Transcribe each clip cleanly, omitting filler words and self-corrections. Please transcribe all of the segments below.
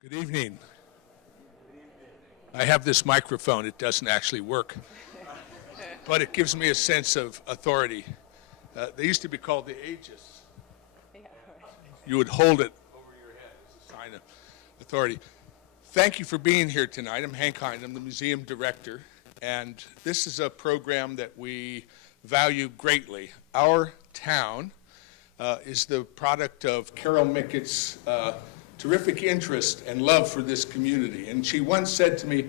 Good evening. I have this microphone. It doesn't actually work, but it gives me a sense of authority. They used to be called the Aegis. You would hold it over your head as a sign of authority. Thank you for being here tonight. I'm Hank Hine. I'm the museum director, and this is a program that we value greatly. Our town is the product of Carol Mickett's terrific interest and love for this community. And she once said to me,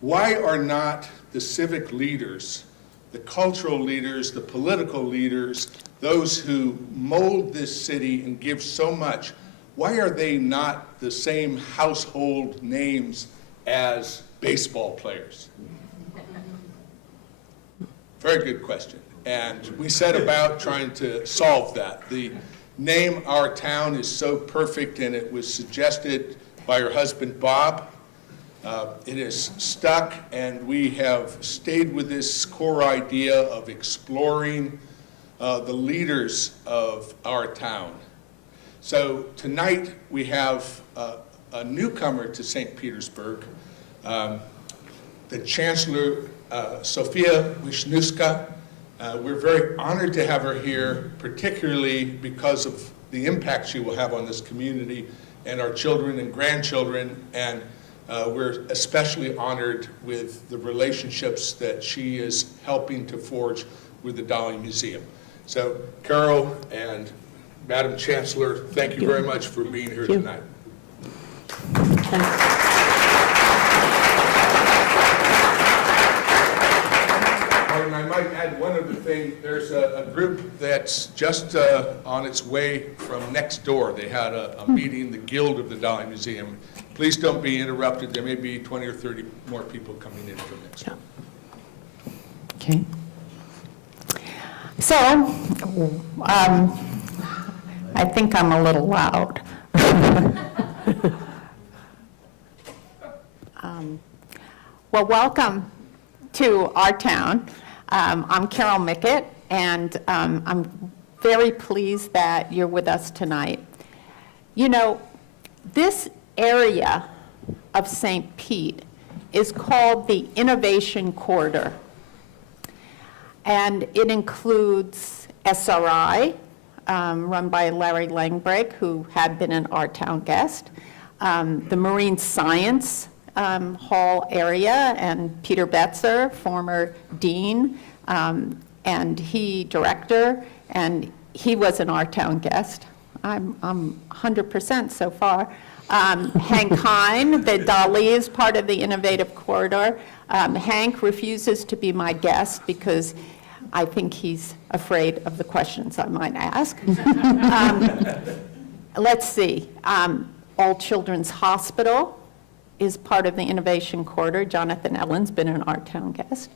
why are not the civic leaders, the cultural leaders, the political leaders, those who mold this city and give so much, why are they not the same household names as baseball players? Very good question. And we set about trying to solve that. The name Our Town is so perfect, and it was suggested by her husband, Bob. It is stuck, and we have stayed with this core idea of exploring the leaders of our town. So tonight we have a newcomer to St. Petersburg, the Chancellor, Sophia Wisniewska. We're very honored to have her here, particularly because of the impact she will have on this community and our children and grandchildren, and we're especially honored with the relationships that she is helping to forge with the Dali Museum. So, Carol and Madam Chancellor, thank you very much for being here tonight. And I might add one other thing. There's a group that's just on its way from next door. They had a meeting, the Guild of the Dali Museum. Please don't be interrupted. There may be 20 or 30 more people coming in from next door. Okay. So, I think I'm a little loud. Well, welcome to our town. I'm Carol Mickett, and I'm very pleased that you're with us tonight. You know, this area of St. Pete is called the Innovation Corridor, and it includes SRI, run by Larry Langbrake, who had been an Our Town guest, the Marine Science Hall area, and Peter Betzer, former dean, and he director, and he was an Our Town guest. I'm 100% so far. Hank Hine, the Dali is part of the Innovative Corridor. Hank refuses to be my guest because I think he's afraid of the questions I might ask. Let's see. All Children's Hospital is part of the Innovation Corridor. Jonathan Ellen's been an Our Town guest.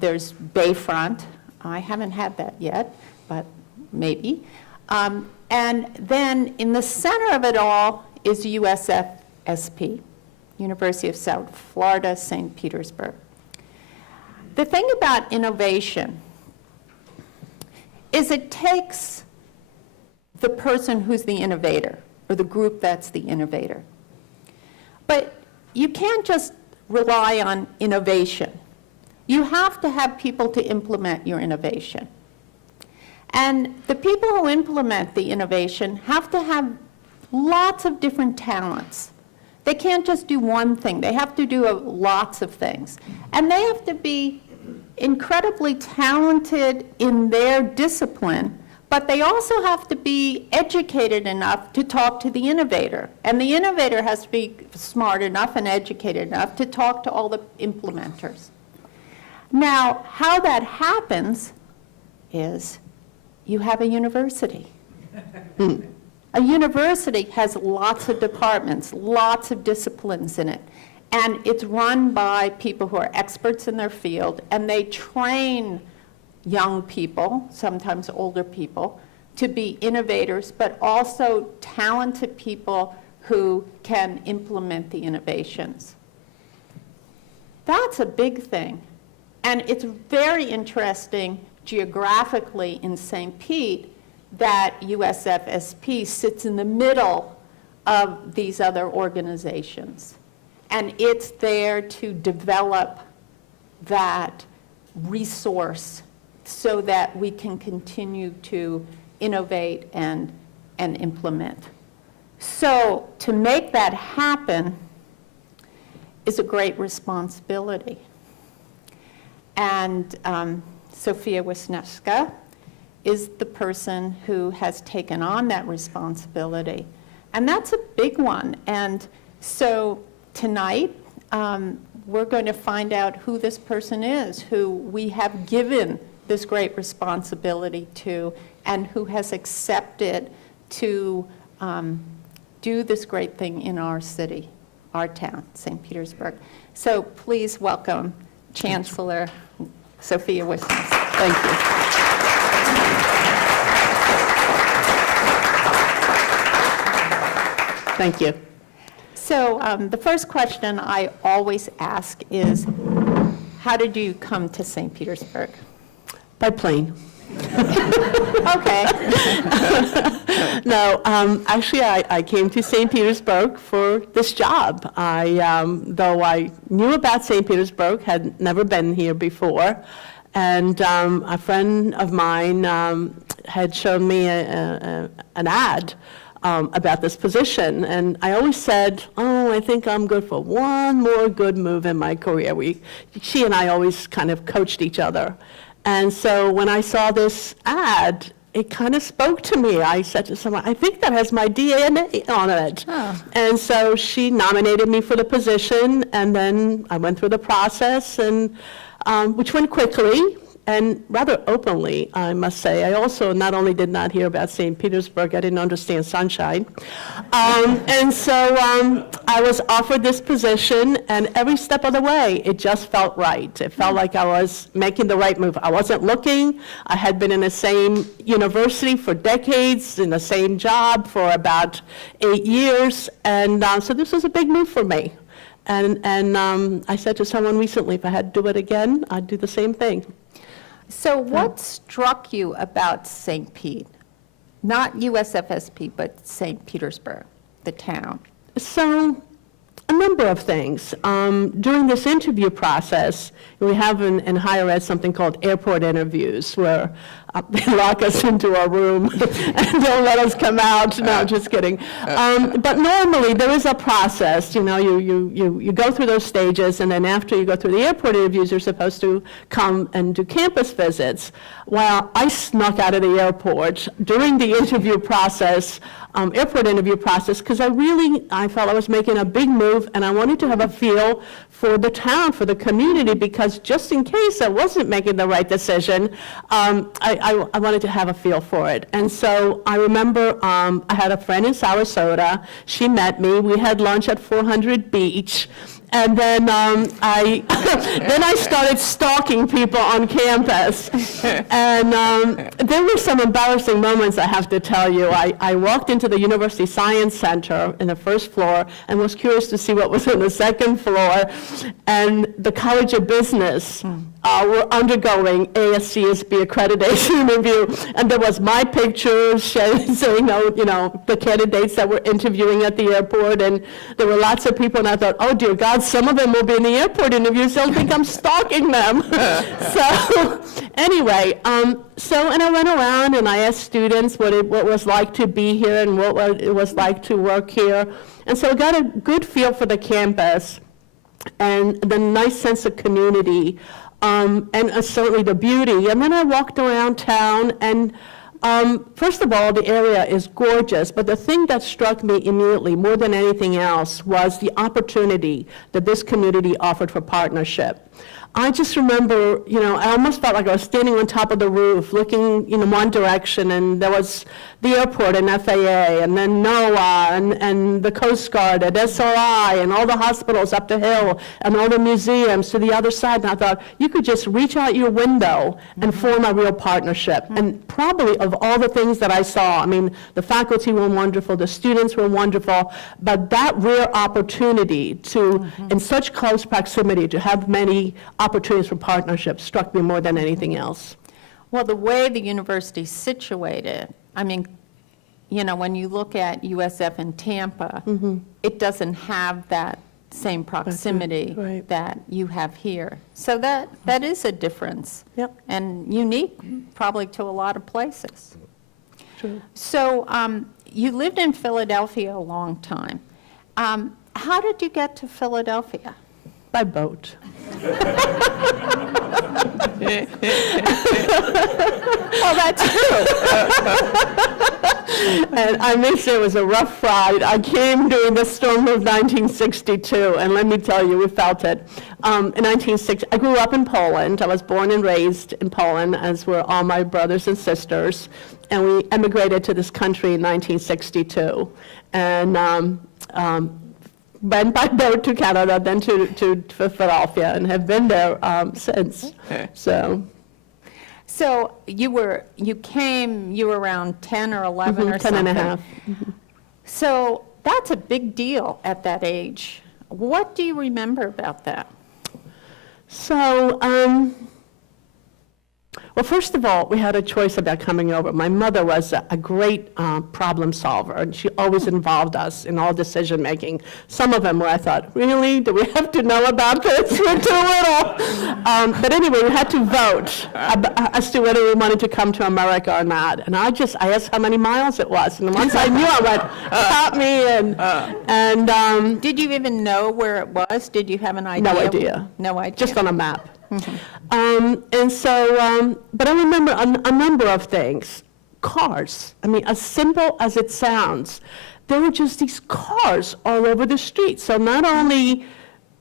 There's Bayfront. I haven't had that yet, but maybe. And then in the center of it all is USFSP, University of South Florida, St. Petersburg. The thing about innovation is it takes the person who's the innovator, or the group that's the innovator. But you can't just rely on innovation. You have to have people to implement your innovation. And the people who implement the innovation have to have lots of different talents. They can't just do one thing. They have to do lots of things. And they have to be incredibly talented in their discipline, but they also have to be educated enough to talk to the innovator. And the innovator has to be smart enough and educated enough to talk to all the implementers. Now, how that happens is you have a university. A university has lots of departments, lots of disciplines in it. And it's run by people who are experts in their field, and they train young people, sometimes older people, to be innovators, but also talented people who can implement the innovations. That's a big thing. And it's very interesting geographically in St. Pete that USFSP sits in the middle of these other organizations. And it's there to develop that resource so that we can continue to innovate and implement. So to make that happen is a great responsibility. And Sophia Wisniewska is the person who has taken on that responsibility. And that's a big one. And so tonight, we're going to find out who this person is, who we have given this great responsibility to, and who has accepted to do this great thing in our city, our town, St. Petersburg. So please welcome Chancellor Sophia Wisniewska. Thank you. Thank you. So the first question I always ask is, how did you come to St. Petersburg? By plane. Okay. No, actually, I came to St. Petersburg for this job. Though I knew about St. Petersburg, had never been here before, and a friend of mine had shown me an ad about this position, and I always said, oh, I think I'm good for one more good move in my career. She and I always kind of coached each other. And so when I saw this ad, it kind of spoke to me. I said to someone, I think that has my DNA on it. Oh. And so she nominated me for the position, and then I went through the process, and which went quickly and rather openly, I must say. I also not only did not hear about St. Petersburg, I didn't understand sunshine. And so I was offered this position, and every step of the way, it just felt right. It felt like I was making the right move. I wasn't looking. I had been in the same university for decades, in the same job for about 8 years, and so this was a big move for me. And I said to someone recently, if I had to do it again, I'd do the same thing. So what struck you about St. Pete? Not USFSP, but St. Petersburg, the town. So, a number of things. During this interview process, we have in higher ed something called airport interviews, where they lock us into our room and don't let us come out. No, just kidding. But normally there is a process. You know, you go through those stages, and then after you go through the airport interviews, you're supposed to come and do campus visits. Well, I snuck out of the airport during the interview process, airport interview process, because I felt I was making a big move, and I wanted to have a feel for the town, for the community, because just in case I wasn't making the right decision, I wanted to have a feel for it. And so I remember I had a friend in Sarasota. She met me. We had lunch at 400 Beach. And then I started stalking people on campus. And there were some embarrassing moments, I have to tell you. I walked into the University Science Center in the first floor and was curious to see what was on the second floor. And the College of Business were undergoing ASCSB accreditation review. And there was my picture saying, the candidates that were interviewing at the airport. And there were lots of people, and I thought, oh, dear God, some of them will be in the airport interviews. They'll think I'm stalking them. So anyway, and I went around and I asked students what it was like to be here and what it was like to work here. And so I got a good feel for the campus and the nice sense of community, and certainly the beauty. And then I walked around town, and first of all, the area is gorgeous, but the thing that struck me immediately more than anything else was the opportunity that this community offered for partnership. I just remember, I almost felt like I was standing on top of the roof looking in one direction, and there was the airport and FAA, and then NOAA, and the Coast Guard, and SRI, and all the hospitals up the hill, and all the museums to the other side. And I thought, you could just reach out your window and form a real partnership. And probably of all the things that I saw, the faculty were wonderful, the students were wonderful, but that rare opportunity to, in such close proximity, to have many opportunities for partnership struck me more than anything else. Well, the way the university is situated, when you look at USF in Tampa, it doesn't have that same proximity right. that you have here. So that is a difference. Yep. And unique probably to a lot of places. True. So you lived in Philadelphia a long time. How did you get to Philadelphia? By boat. Oh, that's true. And I may say it was a rough ride. I came during the storm of 1962, and let me tell you, we felt it. In 1960, I grew up in Poland. I was born and raised in Poland, as were all my brothers and sisters. And we emigrated to this country in 1962. And went by boat to Canada, then to Philadelphia, and have been there since. So you were around 10 or 11 or 10 something. and a half. So that's a big deal at that age. What do you remember about that? So, well, first of all, we had a choice about coming over. My mother was a great problem solver, and she always involved us in all decision-making. Some of them where I thought, really, do we have to know about this? We're too little. But anyway, we had to vote as to whether we wanted to come to America or not. And I asked how many miles it was. And once I knew, I went, stop me. And Did you even know where it was? Did you have an idea? no idea. No idea. Just on a map. And so, but I remember a number of things. Cars. I mean, as simple as it sounds, there were just these cars all over the street. So not only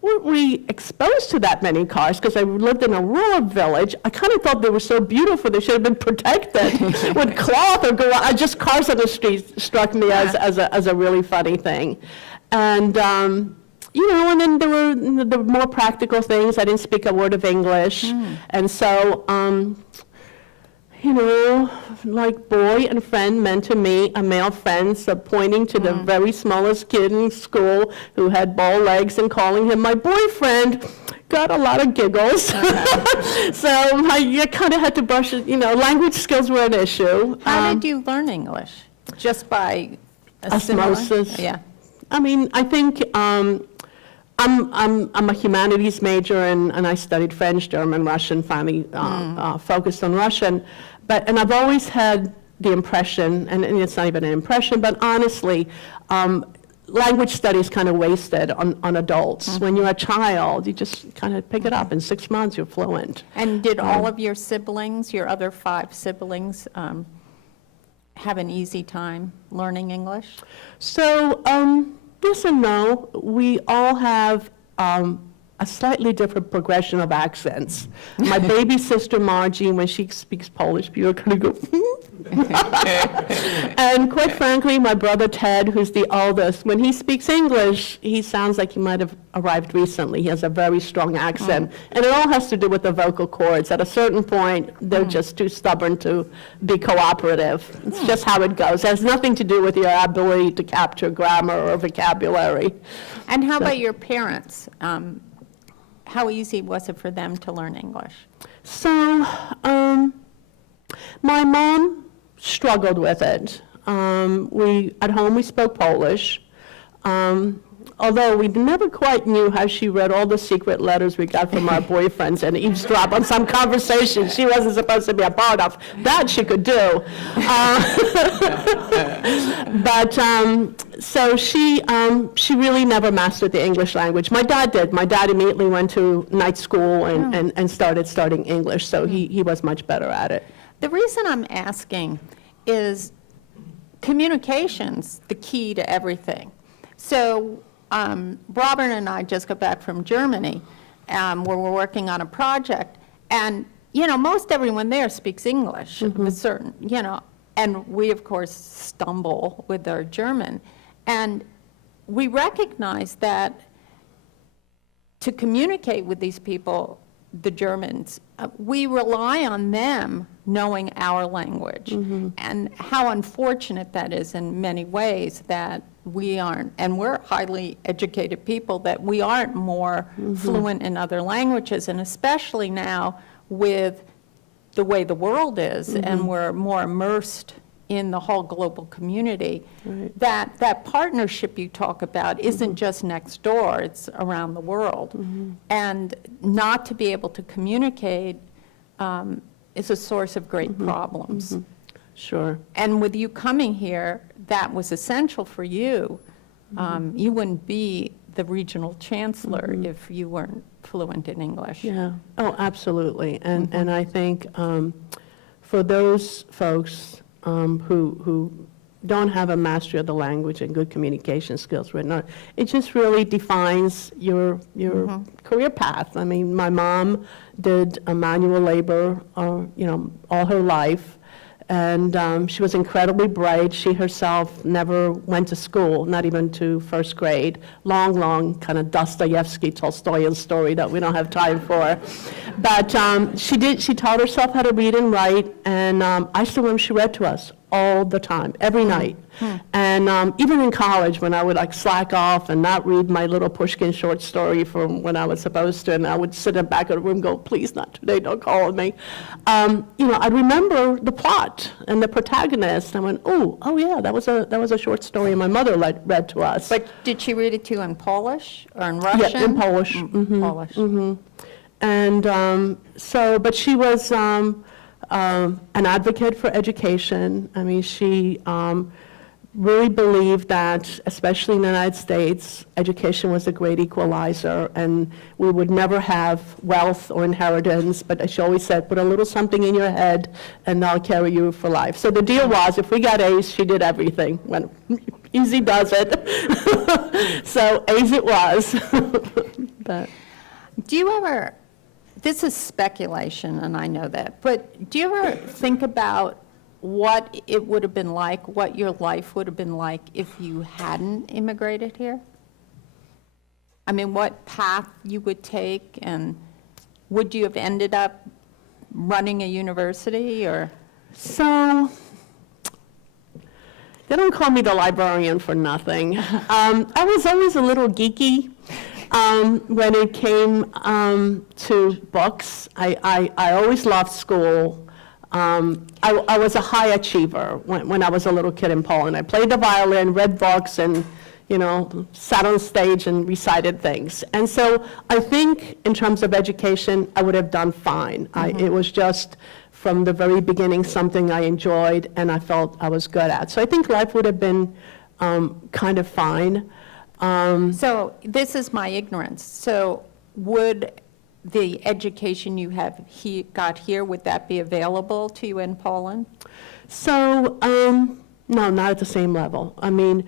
weren't we exposed to that many cars, because I lived in a rural village, I kind of thought they were so beautiful they should have been protected with cloth or just cars on the street struck me as a really funny thing. And and then there were the more practical things. I didn't speak a word of English. And so, like boy and friend meant to me a male friend, so pointing to the very smallest kid in school who had bow legs and calling him my boyfriend got a lot of giggles. So I kind of had to brush it, language skills were an issue. How did you learn English? Just by osmosis. Yeah. I mean, I think I'm a humanities major, and I studied French, German, Russian, finally focused on Russian. And I've always had the impression, and it's not even an impression, but honestly, language studies kind of wasted on adults. When you're a child, you just kind of pick it up. In 6 months, you're fluent. And did all of your siblings, your other 5 siblings, have an easy time learning English? So, yes and no. We all have a slightly different progression of accents. My baby sister Margie, when she speaks Polish, people kind of go, and quite frankly, my brother Ted, who's the oldest, when he speaks English, he sounds like he might have arrived recently. He has a very strong accent. And it all has to do with the vocal cords. At a certain point, they're just too stubborn to be cooperative. It's just how it goes. It has nothing to do with your ability to capture grammar or vocabulary. And how about your parents? How easy was it for them to learn English? So, my mom struggled with it. At home we spoke Polish, although we never quite knew how she read all the secret letters we got from our boyfriends and eavesdrop on some conversation she wasn't supposed to be a part of. That she could do. So she really never mastered the English language. My dad did. My dad immediately went to night school and started studying English, so he was much better at it. The reason I'm asking is communication's the key to everything. So Robert and I just got back from Germany, where we're working on a project, and most everyone there speaks English, with certain, and we of course stumble with our German, and we recognize that to communicate with these people, the Germans, we rely on them knowing our language, and how unfortunate that is in many ways that we aren't, and we're highly educated people, that we aren't more fluent in other languages, and especially now with the way the world is, and we're more immersed in the whole global community, Right. that partnership you talk about isn't just next door, it's around the world. And not to be able to communicate is a source of great problems. Sure. And with you coming here, that was essential for you. You wouldn't be the regional chancellor if you weren't fluent in English. Yeah, oh, absolutely. And I think for those folks who don't have a mastery of the language and good communication skills written on, it just really defines your career path. I mean, my mom did manual labor, all her life. And she was incredibly bright. She herself never went to school, not even to first grade. Long kind of Dostoevsky, Tolstoyan story that we don't have time for. But she taught herself how to read and write, and I still remember she read to us all the time, every night. And even in college, when I would like slack off and not read my little Pushkin short story from when I was supposed to, and I would sit in the back of the room and go, please not today, don't call me. I'd remember the plot and the protagonist. I went, oh yeah, that was a short story my mother read to us. But did she read it to you in Polish or in Russian? Yeah, in Polish. Polish. And but she was an advocate for education. I mean, she really believed that, especially in the United States, education was a great equalizer, and we would never have wealth or inheritance, but as she always said, put a little something in your head, and I'll carry you for life. So the deal was, if we got A's, she did everything. When easy does it. So A's it was. But Do you ever, this is speculation, and I know that, but do you ever think about what it would have been like, what your life would have been like if you hadn't immigrated here? I mean, what path you would take, and would you have ended up running a university, or? So, they don't call me the librarian for nothing. I was always a little geeky. When it came to books, I always loved school. I was a high achiever when I was a little kid in Poland. I played the violin, read books, and sat on stage and recited things. And so I think in terms of education, I would have done fine. It was just from the very beginning something I enjoyed and I felt I was good at. So I think life would have been kind of fine. So this is my ignorance. So would the education you have got here, would that be available to you in Poland? So, no, not at the same level. I mean,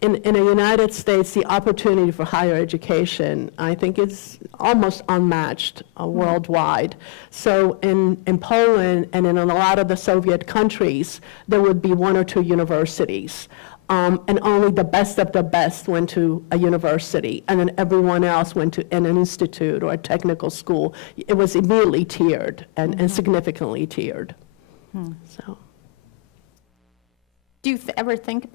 in the United States, the opportunity for higher education, I think, is almost unmatched worldwide. So in Poland and in a lot of the Soviet countries, there would be one or two universities. And only the best of the best went to a university, and then everyone else went to an institute or a technical school. It was immediately tiered and significantly tiered. So. Do you ever think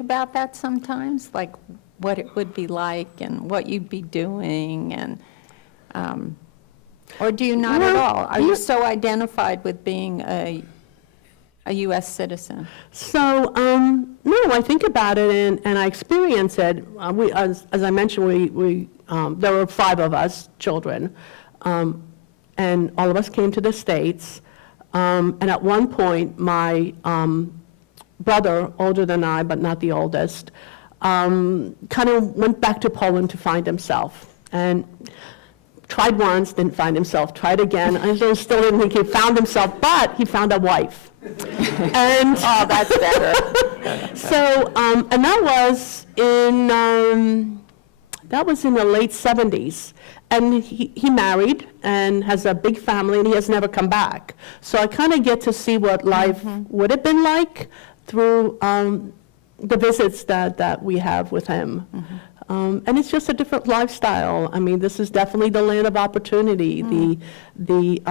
about that sometimes, like what it would be like and what you'd be doing, and or do you not at all? Are you so identified with being a U.S. citizen? So, no, I think about it and I experience it. As I mentioned, there were 5 of us, children, and all of us came to the States. And at one point, my brother, older than I, but not the oldest, kind of went back to Poland to find himself. And tried once, didn't find himself, tried again. I still didn't think he found himself, but he found a wife. And Oh, that's better. so, and that was in the late 70s. And he married and has a big family, and he has never come back. So I kind of get to see what life would have been like through the visits that we have with him. And it's just a different lifestyle. I mean, this is definitely the land of opportunity, the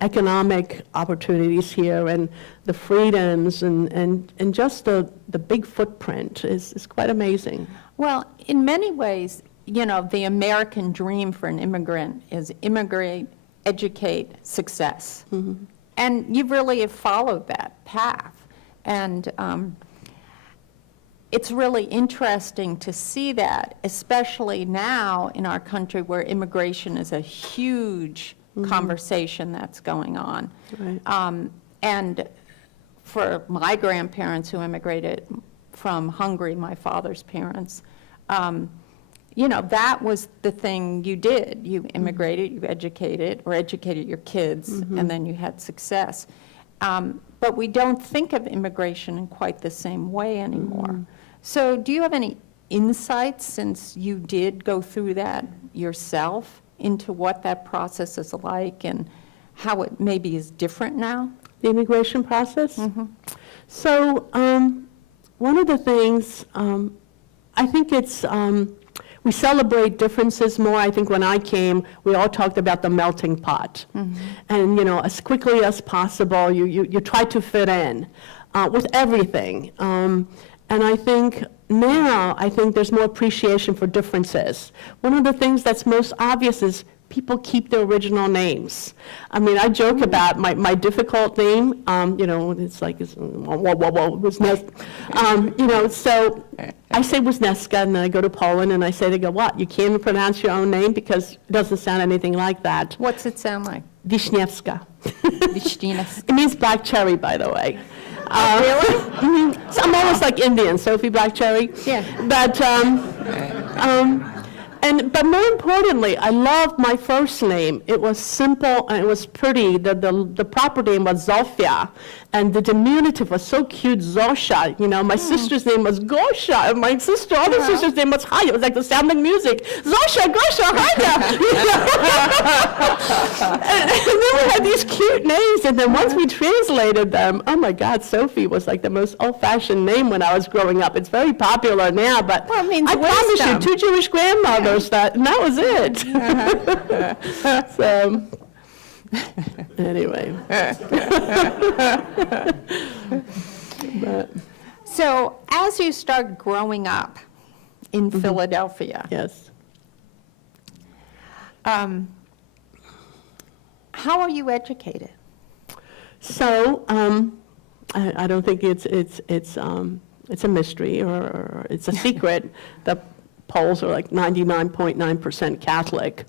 economic opportunities here, and the freedoms, and just the big footprint is quite amazing. Well, in many ways, the American dream for an immigrant is immigrate, educate, success. And you really have followed that path. And it's really interesting to see that, especially now in our country where immigration is a huge conversation that's going on. Right. And for my grandparents who immigrated from Hungary, my father's parents, you know, that was the thing you did. You immigrated, you educated, or educated your kids, and then you had success. But we don't think of immigration in quite the same way anymore. So do you have any insights, since you did go through that yourself, into what that process is like and how it maybe is different now? The immigration process? So one of the things, I think it's, we celebrate differences more. I think when I came, we all talked about the melting pot. And, you know, as quickly as possible, you try to fit in with everything. And I think now, I think there's more appreciation for differences. One of the things that's most obvious is people keep their original names. I mean, I joke about my difficult name, you know, it's like, Wisniewska, you know, so I say Wisniewska, and then I go to Poland, and I say, they go, what, you can't even pronounce your own name because it doesn't sound anything like that. What's it sound like? Wisniewska. Wisniewska. It means black cherry, by the way. Really? So I'm almost like Indian, Sophie Black Cherry. Yeah. But, but more importantly, I loved my first name. It was simple and it was pretty. The proper name was Sophia, and the diminutive was so cute, Zosha. You know, my sister's name was Gosha, and my other sister's name was Haya. It was like the sound of music. Zosha, Gosha, Haya. And then we had these cute names, and then once we translated them, oh my God, Sophie was like the most old-fashioned name when I was growing up. It's very popular now, but Well, it means I promise you, wisdom. 2 Jewish grandmothers, and that was it. So, anyway. But, So as you start growing up in Philadelphia, yes. how are you educated? So, I don't think it's a mystery or it's a secret. The Poles are like 99.9% Catholic.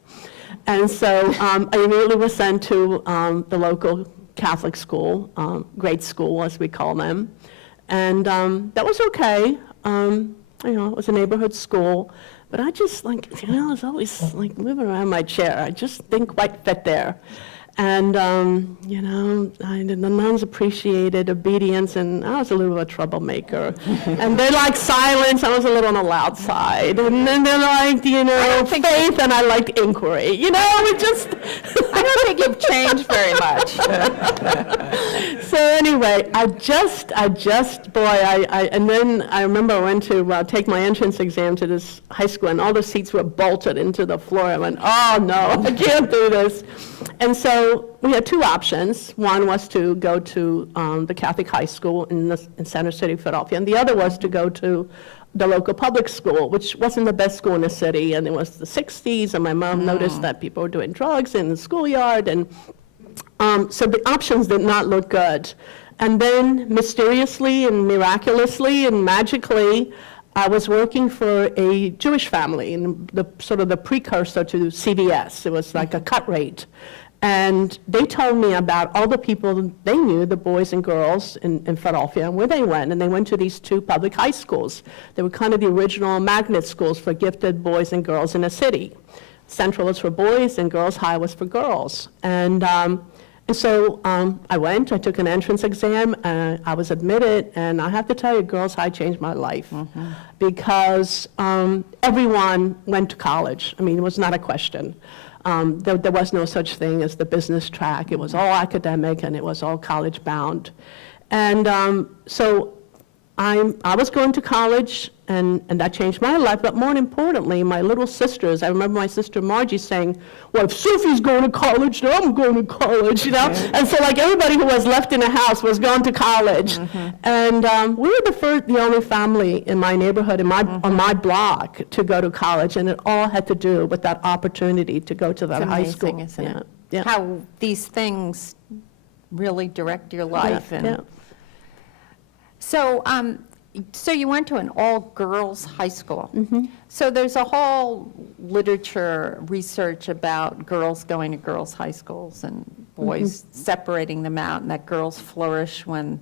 And so I immediately was sent to the local Catholic school, grade school as we call them. And that was okay. You know, it was a neighborhood school. But I just like, you know, I was always like moving around my chair. I just didn't quite fit there. And, you know, the nuns appreciated obedience, and I was a little bit of a troublemaker. And they liked silence, I was a little on the loud side. And then they liked, you know, faith, and I liked inquiry. You know, we just... I don't think you've changed very much. So anyway, and then I remember I went to take my entrance exam to this high school, and all the seats were bolted into the floor. I went, oh no, I can't do this. And so we had 2 options. One was to go to the Catholic high school in Center City, Philadelphia, and the other was to go to the local public school, which wasn't the best school in the city, and it was the 60s, and my mom noticed that people were doing drugs in the schoolyard, and so the options did not look good. And then mysteriously and miraculously and magically, I was working for a Jewish family, in the sort of the precursor to CVS. It was like a cut rate. And they told me about all the people they knew, the boys and girls in Philadelphia, and where they went. And they went to these 2 public high schools. They were kind of the original magnet schools for gifted boys and girls in the city. Central was for boys, and Girls High was for girls. And so I went, I took an entrance exam, I was admitted, and I have to tell you, Girls High changed my life. Because everyone went to college. I mean, it was not a question. There was no such thing as the business track. It was all academic, and it was all college-bound. And so I was going to college, and that changed my life. But more importantly, my little sisters, I remember my sister Margie saying, well, if Sophie's going to college, then I'm going to college, you know? And so like everybody who was left in the house was going to college. And we were the only family in my neighborhood, on my block, to go to college. And it all had to do with that opportunity to go to that high school. It's amazing, isn't it? Yeah. How these things really direct your life. Yeah. So you went to an all-girls high school. So there's a whole literature research about girls going to girls' high schools and boys separating them out, and that girls flourish when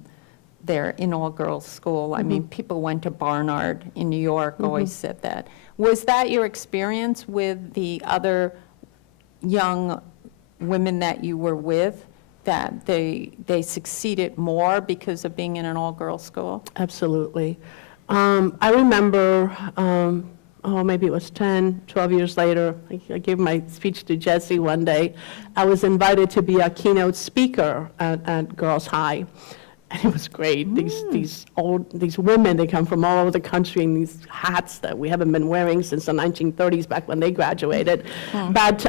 they're in all-girls school. I mean, people went to Barnard in New York, always said that. Was that your experience with the other young women that you were with, that they succeeded more because of being in an all-girls school? Absolutely. I remember, maybe it was 10, 12 years later, I gave my speech to Jesse one day. I was invited to be a keynote speaker at Girls High. And it was great. These women, they come from all over the country in these hats that we haven't been wearing since the 1930s, back when they graduated. But,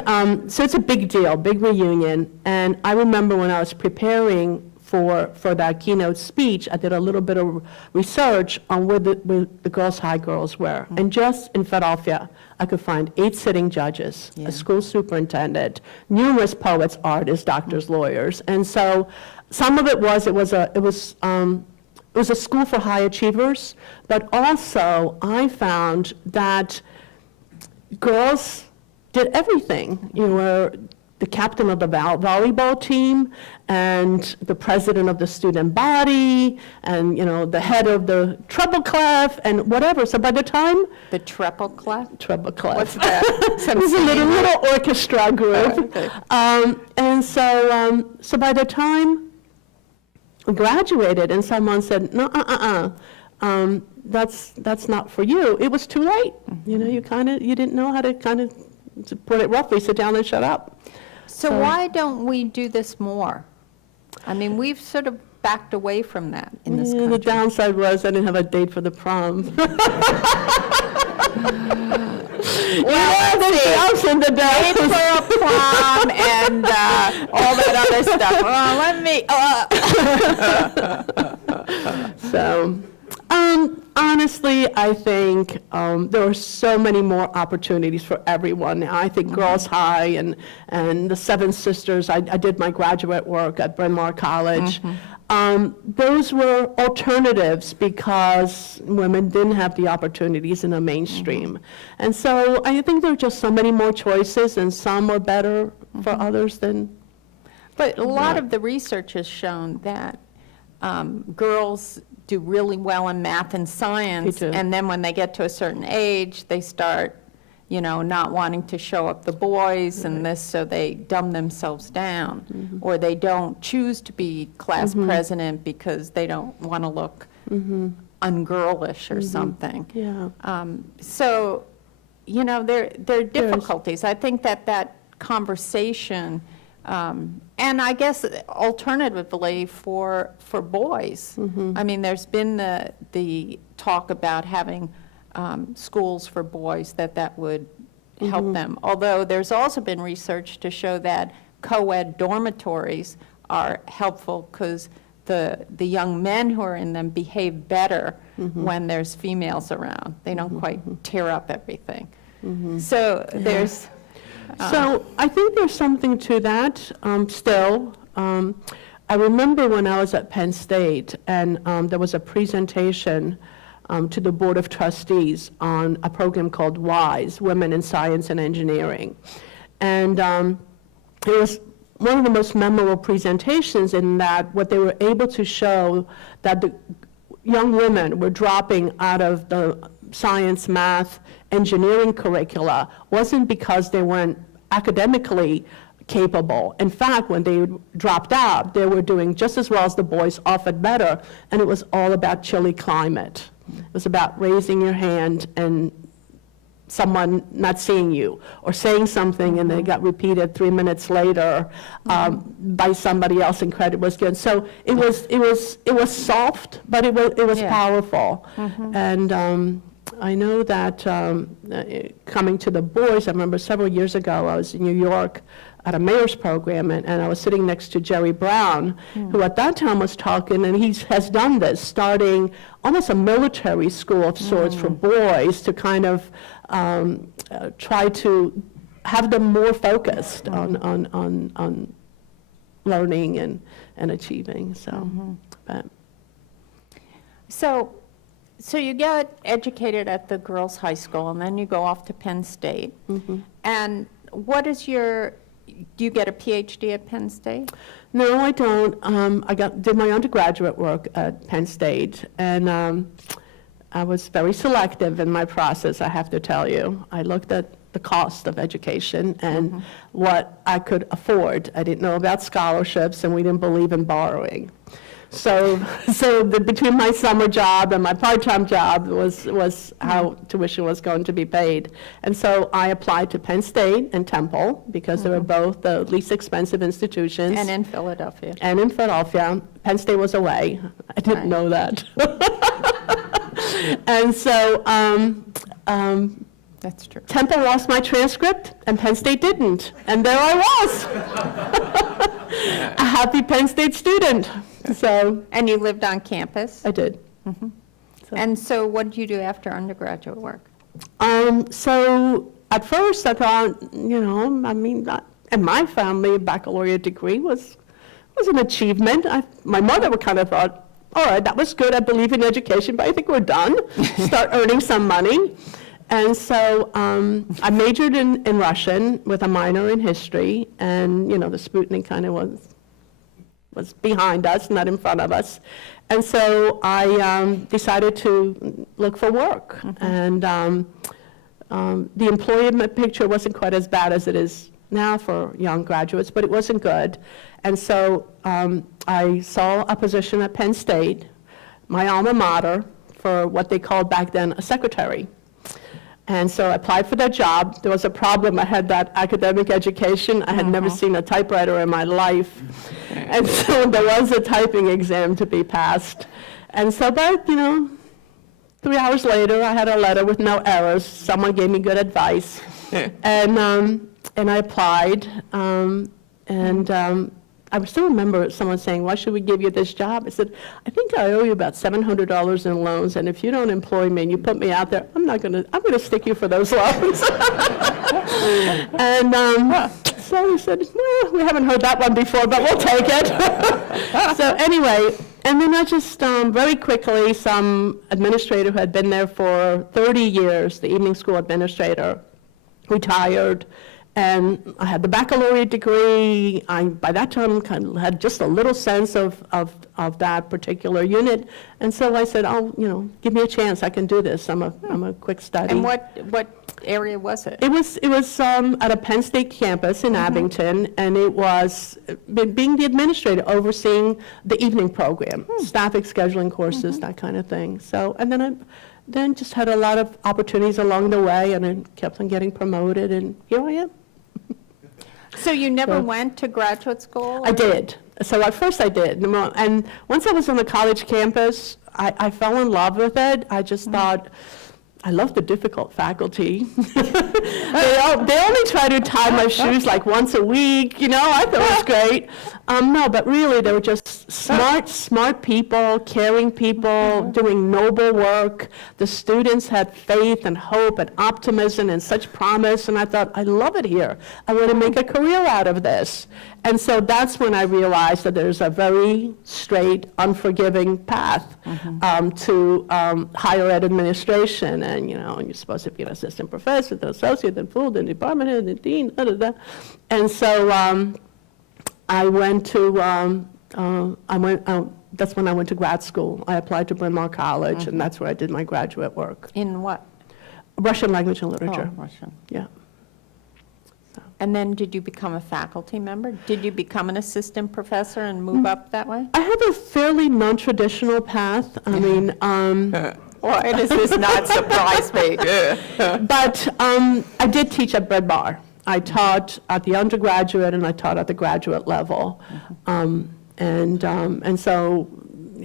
so it's a big deal, big reunion. And I remember when I was preparing for that keynote speech, I did a little bit of research on where the Girls High girls were. And just in Philadelphia, I could find 8 sitting judges, a school superintendent, numerous poets, artists, doctors, lawyers. And so some of it was a school for high achievers, but also I found that girls did everything. You were the captain of the volleyball team, and the president of the student body, and the head of the treble clef, and whatever. So by the time The treble clef? treble clef, What's that? it was a little orchestra group, okay. and so by the time we graduated, and someone said, no, that's not for you. It was too late. You didn't know how to to put it roughly, sit down and shut up. So why don't we do this more? I mean, we've sort of backed away from that in this country. The downside was I didn't have a date for the prom. Well, the ups and the date downs. for a prom and all that other stuff. So, honestly, I think there are so many more opportunities for everyone now. I think Girls High and the Seven Sisters, I did my graduate work at Bryn Mawr College. Those were alternatives because women didn't have the opportunities in the mainstream. And so I think there are just so many more choices, and some are better for others than. But a lot of the research has shown that girls do really well in math and science, They do. and then when they get to a certain age, they start, not wanting to show up the boys and this, so they dumb themselves down. Or they don't choose to be class president because they don't want to look ungirlish or something. Yeah. So, there are difficulties. I think that conversation, and I guess alternatively for boys. I mean, there's been the talk about having schools for boys that would help them. Although there's also been research to show that co-ed dormitories are helpful because the young men who are in them behave better when there's females around. They don't quite tear up everything. So there's... So I think there's something to that still. I remember when I was at Penn State, and there was a presentation to the Board of Trustees on a program called WISE, Women in Science and Engineering. And it was one of the most memorable presentations in that what they were able to show that the young women were dropping out of the science, math, engineering curricula wasn't because they weren't academically capable. In fact, when they dropped out, they were doing just as well as the boys, often better, and it was all about chilly climate. It was about raising your hand and someone not seeing you, or saying something and then it got repeated 3 minutes later by somebody else and credit was given. So it was soft, but it was powerful. And I know that coming to the boys, I remember several years ago, I was in New York at a mayor's program, and I was sitting next to Jerry Brown, who at that time was talking, and he has done this, starting almost a military school of sorts for boys to kind of try to have them more focused on learning and achieving. So, but. So you get educated at the girls' high school, and then you go off to Penn State. And what is do you get a Ph.D. at Penn State? No, I don't. Did my undergraduate work at Penn State, and I was very selective in my process, I have to tell you. I looked at the cost of education and what I could afford. I didn't know about scholarships, and we didn't believe in borrowing. So between my summer job and my part-time job was how tuition was going to be paid. And so I applied to Penn State and Temple because they were both the least expensive institutions. And in Philadelphia. And in Philadelphia. Penn State was away. I didn't know that. And so That's true. Temple lost my transcript and Penn State didn't. And there I was, a happy Penn State student. So And you lived on campus? I did. And so what did you do after undergraduate work? So at first I thought, in my family, a baccalaureate degree was an achievement. My mother would kind of thought, all right, that was good. I believe in education, but I think we're done. Start earning some money. And so I majored in Russian with a minor in history, and, the Sputnik kind of was behind us, not in front of us. And so I decided to look for work. And the employment picture wasn't quite as bad as it is now for young graduates, but it wasn't good. And so I saw a position at Penn State, my alma mater, for what they called back then a secretary. And so I applied for that job. There was a problem. I had that academic education. I had never seen a typewriter in my life. And so there was a typing exam to be passed. And so about, 3 hours later, I had a letter with no errors. Someone gave me good advice. And I applied. I still remember someone saying, why should we give you this job? I said, I think I owe you about $700 in loans, and if you don't employ me and you put me out there, I'm going to stick you for those loans. And so he said, well, we haven't heard that one before, but we'll take it. So anyway, and then I just very quickly, some administrator who had been there for 30 years, the evening school administrator, retired. And I had the baccalaureate degree. By that time, kind of had just a little sense of that particular unit. And so I said, give me a chance. I can do this. I'm a quick study. And what area was it? It was at a Penn State campus in Abington, and it was being the administrator overseeing the evening program, staffing, scheduling courses, that kind of thing. So, and then just had a lot of opportunities along the way, and I kept on getting promoted, and here I am. So you never went to graduate school? I did. So at first I did. And once I was on the college campus, I fell in love with it. I just thought, I love the difficult faculty. They only try to tie my shoes like once a week, I thought it was great. No, but really they were just smart people, caring people, doing noble work. The students had faith and hope and optimism and such promise, and I thought, I love it here. I want to make a career out of this. And so that's when I realized that there's a very straight, unforgiving path to higher ed administration. And, and you're supposed to be an assistant professor, then associate, then full, then department head, then dean, And so I went to, that's when I went to grad school. I applied to Bryn Mawr College, and that's where I did my graduate work. In what? Russian language and literature. Oh, Russian. Yeah. And then did you become a faculty member? Did you become an assistant professor and move up that way? I have a fairly non-traditional path. I mean, Why does this not surprise me? but I did teach at Bryn Mawr. I taught at the undergraduate and I taught at the graduate level. And so,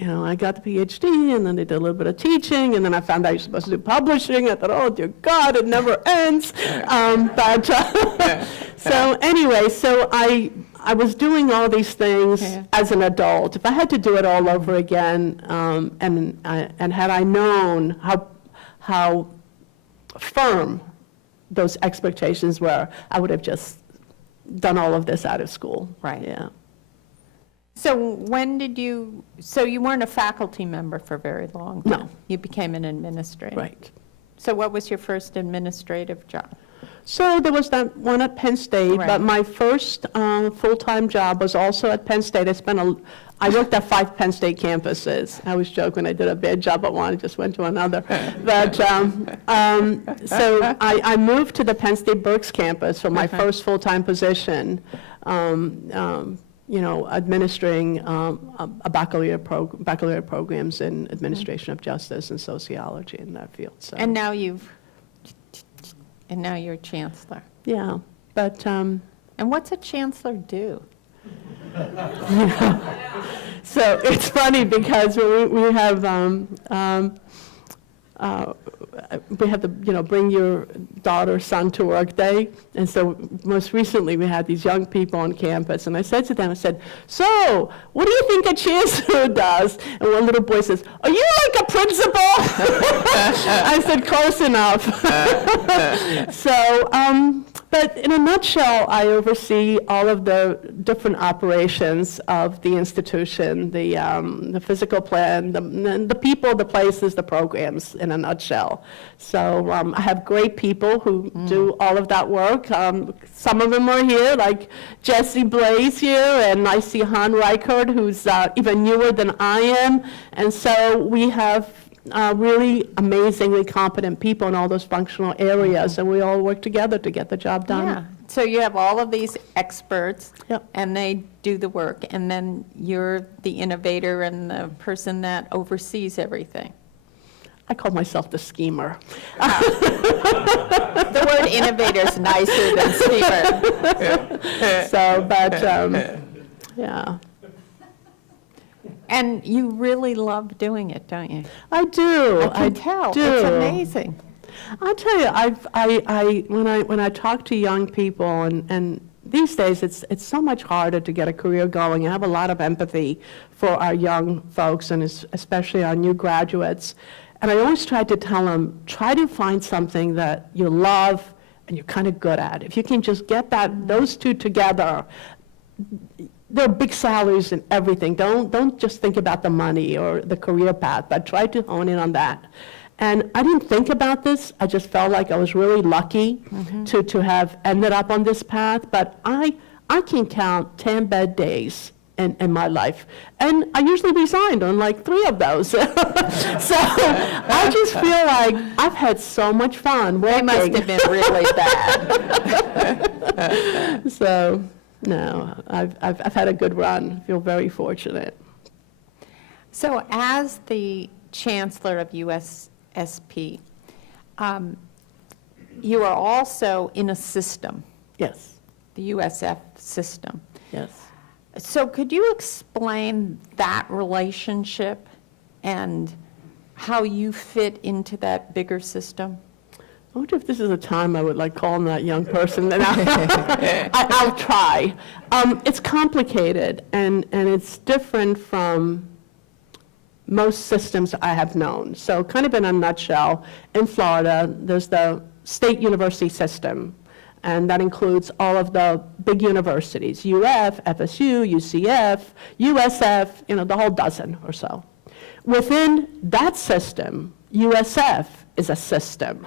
I got the Ph.D. and then I did a little bit of teaching, and then I found out you're supposed to do publishing. I thought, oh, dear God, it never ends. So anyway, so I was doing all these things as an adult. If I had to do it all over again, and had I known how firm those expectations were, I would have just done all of this out of school. Right. Yeah. So when did so you weren't a faculty member for very long? then? No. You became an administrator? Right. So what was your first administrative job? So there was that one at Penn State, Right. but my first full-time job was also at Penn State. I worked at 5 Penn State campuses. I always joke when I did a bad job at one, I just went to another. But, so I moved to the Penn State Berks campus for my first full-time position, administering a baccalaureate programs in administration of justice and sociology in that field. So, And now you're chancellor. yeah, but And what's a chancellor do? so it's funny because we have the bring your daughter, son to work day. And so most recently we had these young people on campus, and I said to them, I said, so what do you think a chancellor does? And one little boy says, are you like a principal? I said, close enough. So, but in a nutshell, I oversee all of the different operations of the institution, the physical plan, the people, the places, the programs, in a nutshell. So I have great people who do all of that work. Some of them are here, like Jesse Blaze here, and I see Han Reichert, who's even newer than I am. And so we have really amazingly competent people in all those functional areas, and we all work together to get the job done. Yeah. So you have all of these experts, Yep. and they do the work, and then you're the innovator and the person that oversees everything. I call myself the schemer. The word innovator is nicer than schemer. So, but, yeah, And you really love doing it, don't you? I do. I can tell. do. It's amazing. I'll tell you, when I talk to young people, and these days it's so much harder to get a career going. I have a lot of empathy for our young folks, and especially our new graduates. And I always try to tell them, try to find something that you love and you're kind of good at. If you can just get those two together, there are big salaries and everything. Don't just think about the money or the career path, but try to hone in on that. And I didn't think about this. I just felt like I was really lucky to have ended up on this path. But I can count 10 bad days in my life. And I usually resigned on like 3 of those. So I just feel like I've had so much fun working. They must have been really bad. So, no, I've had a good run. I feel very fortunate. So as the chancellor of USSP, you are also in a system, Yes, the USF system. yes. So could you explain that relationship and how you fit into that bigger system? I wonder if this is a time I would like calling that young person. And I'll try. It's complicated, and it's different from most systems I have known. So kind of in a nutshell, in Florida, there's the state university system, and that includes all of the big universities, UF, FSU, UCF, USF, the whole dozen or so. Within that system, USF is a system.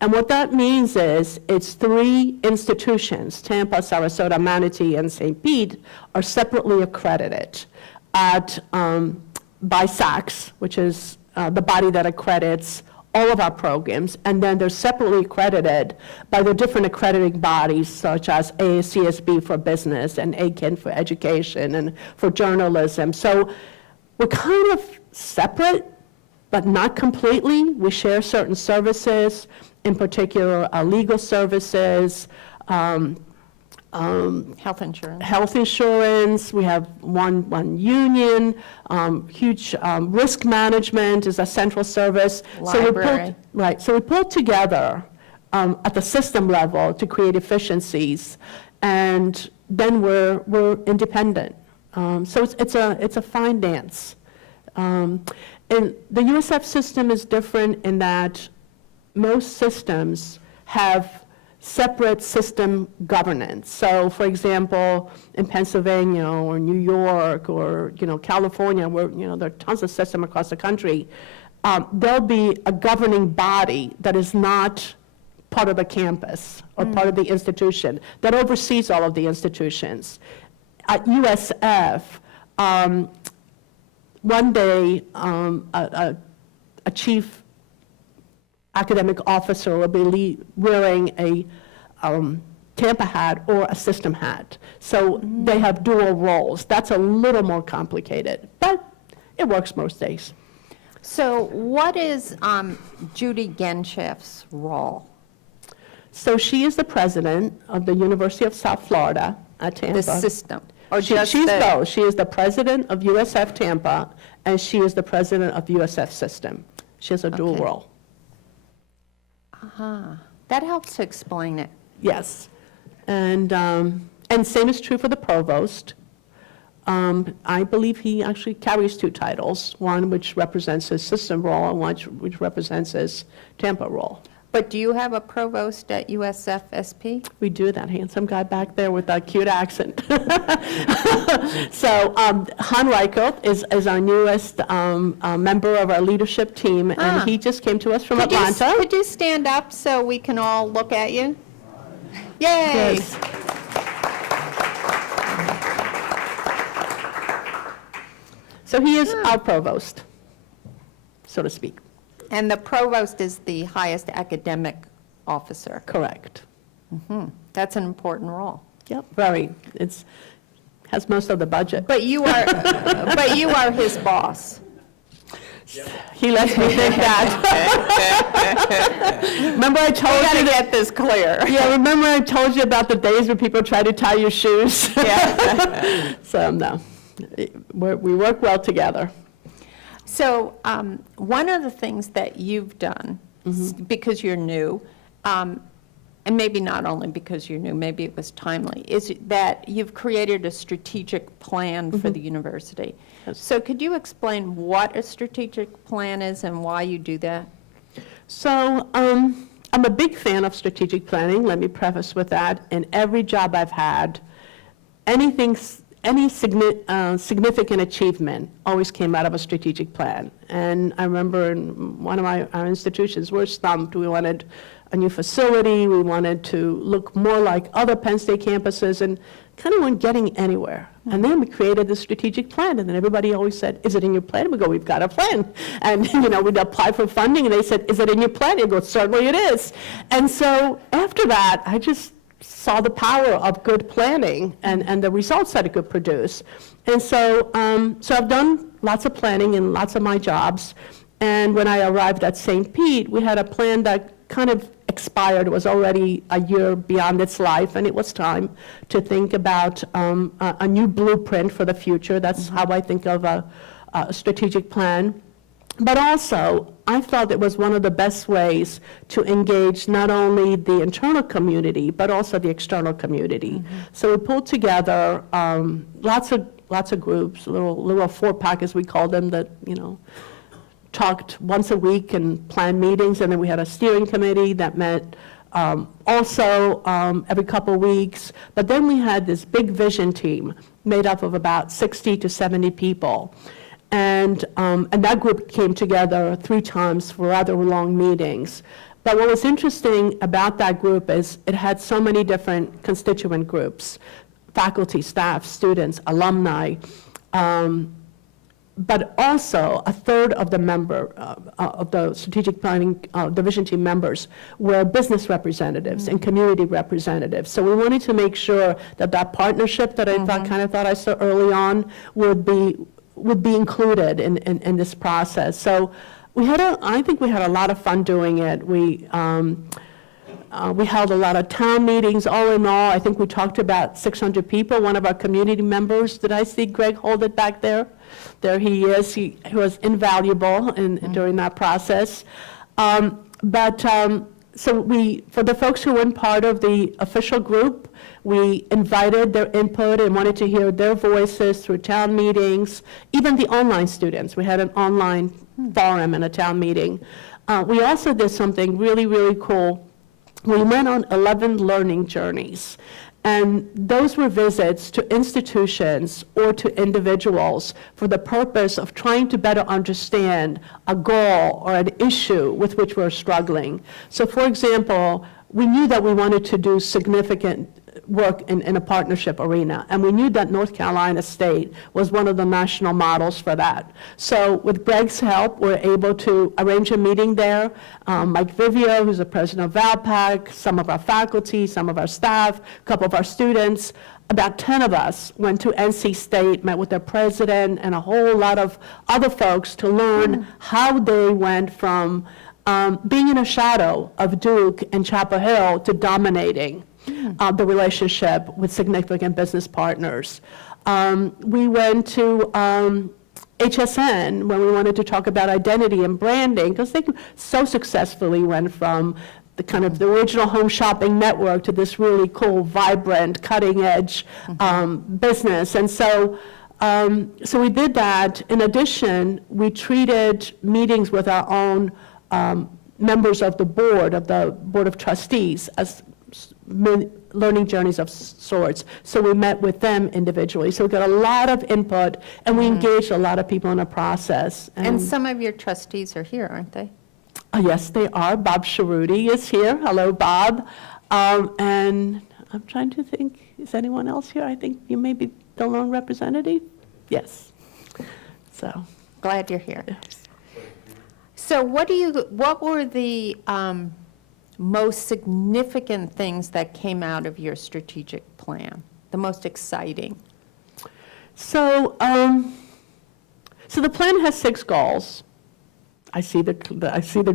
And what that means is it's 3 institutions, Tampa, Sarasota, Manatee, and St. Pete, are separately accredited by SACS, which is the body that accredits all of our programs, and then they're separately accredited by the different accrediting bodies, such as ASCSB for business and ACIN for education and for journalism. So we're kind of separate, but not completely. We share certain services, in particular legal services, Health insurance. health insurance. We have one union, huge risk management is a central service. Library. So we pulled together at the system level to create efficiencies, and then we're independent. So it's a fine dance. And the USF system is different in that most systems have separate system governance. So, for example, in Pennsylvania or New York or, California, where, there are tons of systems across the country, there'll be a governing body that is not part of the campus or part of the institution, that oversees all of the institutions. At USF, one day, a chief academic officer will be wearing a Tampa hat or a system hat. So they have dual roles. That's a little more complicated, but it works most days. So what is Judy Gensheff's role? So she is the president of the University of South Florida at Tampa. The system? Or She's both. She is the president of USF Tampa, and she is the president of USF System. She has a dual Okay. role. That helps to explain it. Yes. And same is true for the provost. I believe he actually carries two titles, one which represents his system role and one which represents his Tampa role. But do you have a provost at USFSP? We do, that handsome guy back there with that cute accent. So Han Reichelt is our newest member of our leadership team, and he just came to us from Atlanta. Could you stand up so we can all look at you? Yay! Yes. So he is our provost, so to speak. And the provost is the highest academic officer. Correct. That's an important role. Yep, very. Has most of the budget. But you are his boss. He lets me think that. Remember I told We you gotta that? get this clear. Yeah, remember I told you about the days when people try to tie your shoes? Yeah. So, no, we work well together. So one of the things that you've done, because you're new, and maybe not only because you're new, maybe it was timely, is that you've created a strategic plan for the university. Yes. So could you explain what a strategic plan is and why you do that? So I'm a big fan of strategic planning, let me preface with that. In every job I've had, any significant achievement always came out of a strategic plan. And I remember in one of our institutions, we're stumped. We wanted a new facility. We wanted to look more like other Penn State campuses, and kind of weren't getting anywhere. And then we created the strategic plan, and then everybody always said, is it in your plan? We go, we've got a plan. And, we'd apply for funding, and they said, is it in your plan? You go, certainly it is. And so after that, I just saw the power of good planning and the results that it could produce. And so I've done lots of planning in lots of my jobs. And when I arrived at St. Pete, we had a plan that kind of expired. It was already a year beyond its life, and it was time to think about a new blueprint for the future. That's how I think of a strategic plan. But also, I felt it was one of the best ways to engage not only the internal community, but also the external community. So we pulled together lots of groups, little four-pack, as we call them, that, talked once a week and planned meetings, and then we had a steering committee that met also every couple weeks. But then we had this big vision team made up of about 60 to 70 people. And that group came together 3 times for rather long meetings. But what was interesting about that group is it had so many different constituent groups: faculty, staff, students, alumni. But also, a third of the strategic planning division team members were business representatives and community representatives. So we wanted to make sure that partnership that I thought I saw early on would be included in this process. So I think we had a lot of fun doing it. We held a lot of town meetings. All in all, I think we talked to about 600 people. One of our community members, did I see Greg hold it back there? There he is. He was invaluable during that process. So for the folks who weren't part of the official group, we invited their input and wanted to hear their voices through town meetings, even the online students. We had an online forum and a town meeting. We also did something really, really cool. we went on 11 learning journeys. And those were visits to institutions or to individuals for the purpose of trying to better understand a goal or an issue with which we're struggling. So for example, we knew that we wanted to do significant work in a partnership arena, and we knew that North Carolina State was one of the national models for that. So with Greg's help, we're able to arrange a meeting there. Mike Vivio, who's the president of Valpac, some of our faculty, some of our staff, a couple of our students, about 10 of us went to NC State, met with their president and a whole lot of other folks to learn how they went from being in a shadow of Duke and Chapel Hill to dominating the relationship with significant business partners. We went to HSN when we wanted to talk about identity and branding, because they so successfully went from the kind of the original home shopping network to this really cool, vibrant, cutting-edge business. And so we did that. In addition, we treated meetings with our own members of the Board of Trustees as learning journeys of sorts. So we met with them individually. So we got a lot of input, and we engaged a lot of people in the process. And some of your trustees are here, aren't they? Yes, they are. Bob Sharuti is here. Hello, Bob. And I'm trying to think, is anyone else here? I think you may be the lone representative. Yes. So. Glad you're here. Yes. So what were the most significant things that came out of your strategic plan, the most exciting? So the plan has 6 goals. I see the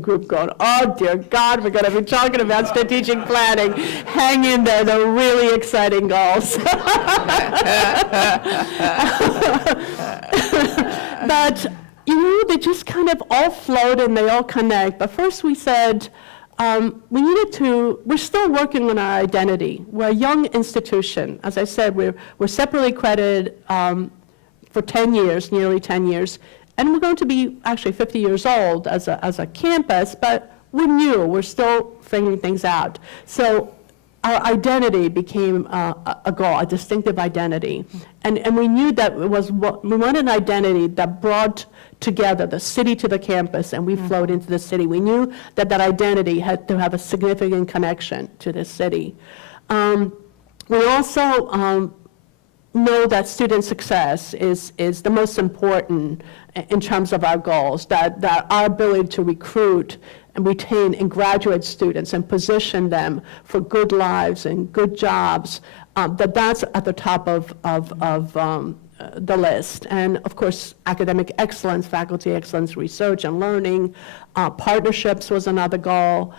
group going, oh dear God, we're going to be talking about strategic planning. Hang in there, they're really exciting goals. But they just kind of all float and they all connect. But first we said, we're still working on our identity. We're a young institution. As I said, we're separately credited for 10 years, nearly 10 years, and we're going to be actually 50 years old as a campus, but we're new. We're still figuring things out. So our identity became a goal, a distinctive identity. And we knew that we wanted an identity that brought together the city to the campus, and we flowed into the city. We knew that identity had to have a significant connection to the city. We also know that student success is the most important in terms of our goals, that our ability to recruit and retain and graduate students and position them for good lives and good jobs, that's at the top of the list. And of course, academic excellence, faculty excellence, research and learning, partnerships was another goal.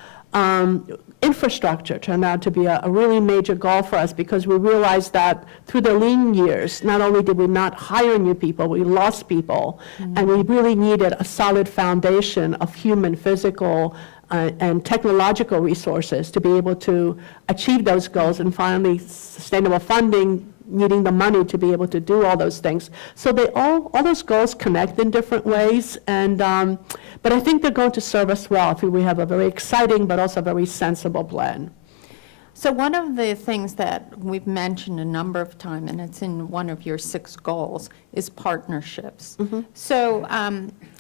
Infrastructure turned out to be a really major goal for us, because we realized that through the lean years, not only did we not hire new people, we lost people, and we really needed a solid foundation of human, physical, and technological resources to be able to achieve those goals, and finally sustainable funding, needing the money to be able to do all those things. So all those goals connect in different ways, and but I think they're going to serve us well if we have a very exciting but also very sensible plan. So one of the things that we've mentioned a number of times, and it's in one of your 6 goals, is partnerships. So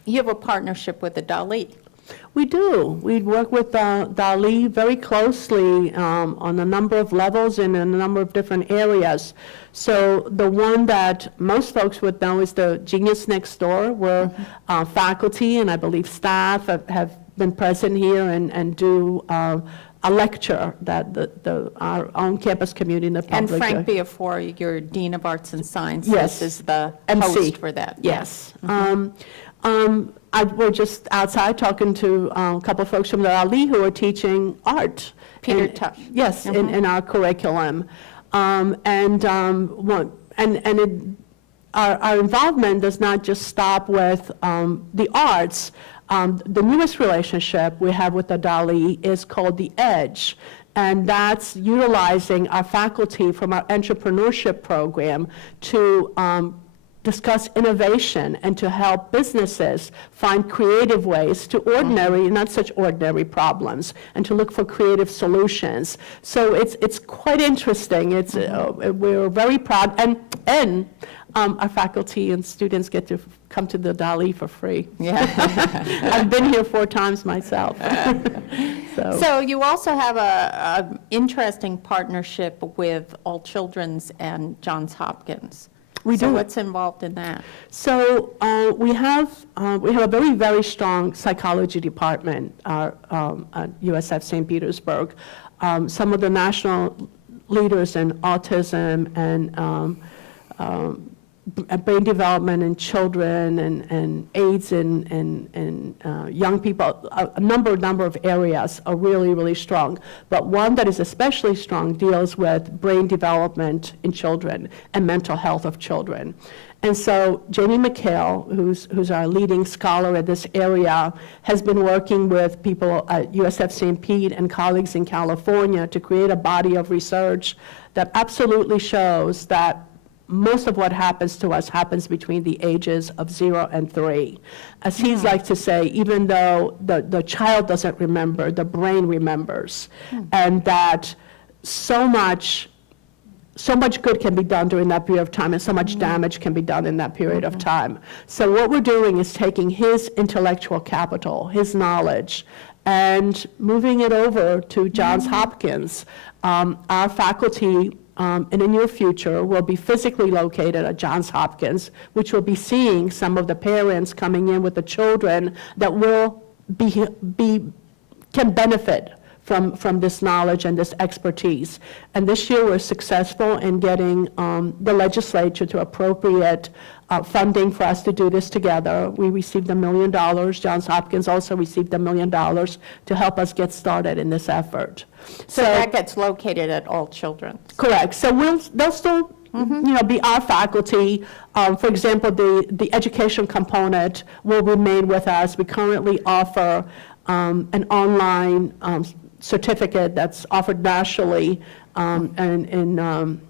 you have a partnership with the Dali. We do. We work with Dali very closely on a number of levels and in a number of different areas. So the one that most folks would know is the Genius Next Door, where faculty and I believe staff have been present here and do a lecture that our own campus community and the public. And Frank Biafor, your Dean of Arts and Sciences, Yes. is the MC. host for that. Yes. We're just outside talking to a couple of folks from the Dali who are teaching art. Peter And- Tuck. Yes, in our curriculum. Our involvement does not just stop with the arts. The newest relationship we have with the Dali is called The Edge, and that's utilizing our faculty from our entrepreneurship program to discuss innovation and to help businesses find creative ways to ordinary, not such ordinary problems, and to look for creative solutions. So it's quite interesting. It's we're very proud, and our faculty and students get to come to the Dali for free. Yeah. I've been here 4 times myself. So you also have a interesting partnership with All Children's and Johns Hopkins. We So do. what's involved in that? So we have a very, very strong psychology department at USF St. Petersburg. Some of the national leaders in autism and brain development in children and AIDS in young people, a number of areas are really, really strong. But one that is especially strong deals with brain development in children and mental health of children. And so Jamie McHale, who's our leading scholar in this area, has been working with people at USF St. Pete and colleagues in California to create a body of research that absolutely shows that most of what happens to us happens between the ages of 0 and 3. As he's like to say, even though the child doesn't remember, the brain remembers. And that so much good can be done during that period of time, and so much damage can be done in that period of time. So what we're doing is taking his intellectual capital, his knowledge, and moving it over to Johns Hopkins. Our faculty in the near future will be physically located at Johns Hopkins, which will be seeing some of the parents coming in with the children that will can benefit from this knowledge and this expertise. And this year we're successful in getting the legislature to appropriate funding for us to do this together. We received $1 million. Johns Hopkins also received $1 million to help us get started in this effort. So that gets located at All Children's. Correct. So they'll still be our faculty. For example, the education component will remain with us. We currently offer an online certificate that's offered nationally in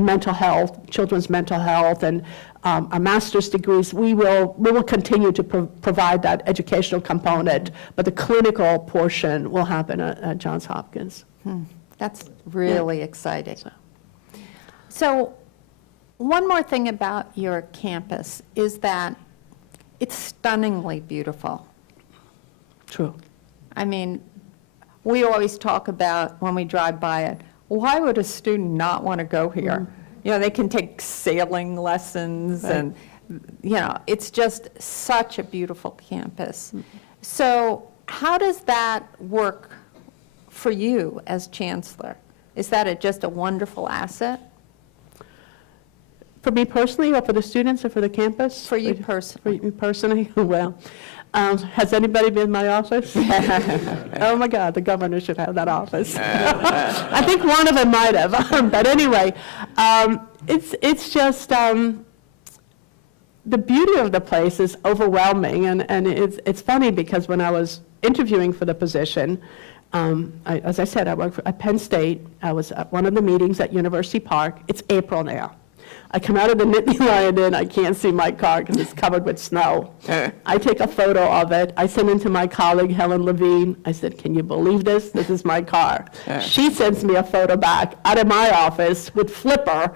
mental health, children's mental health, and our master's degrees. We will continue to provide that educational component, but the clinical portion will happen at Johns Hopkins. That's really exciting. So one more thing about your campus is that it's stunningly beautiful. True. I mean, we always talk about when we drive by it, why would a student not want to go here? You know, they can take sailing lessons and, it's just such a beautiful campus. So how does that work for you as chancellor? Is that just a wonderful asset? For me personally, or for the students, or for the campus? For you personally. For me personally? Well, has anybody been in my office? Oh my God, the governor should have that office. I think one of them might have, but anyway, it's just, the beauty of the place is overwhelming, and it's funny because when I was interviewing for the position, as I said, I worked at Penn State. I was at one of the meetings at University Park. It's April now. I come out of the Nittany Lion Inn, I can't see my car because it's covered with snow. I take a photo of it, I send it to my colleague Helen Levine. I said, can you believe this? This is my car. She sends me a photo back out of my office with Flipper,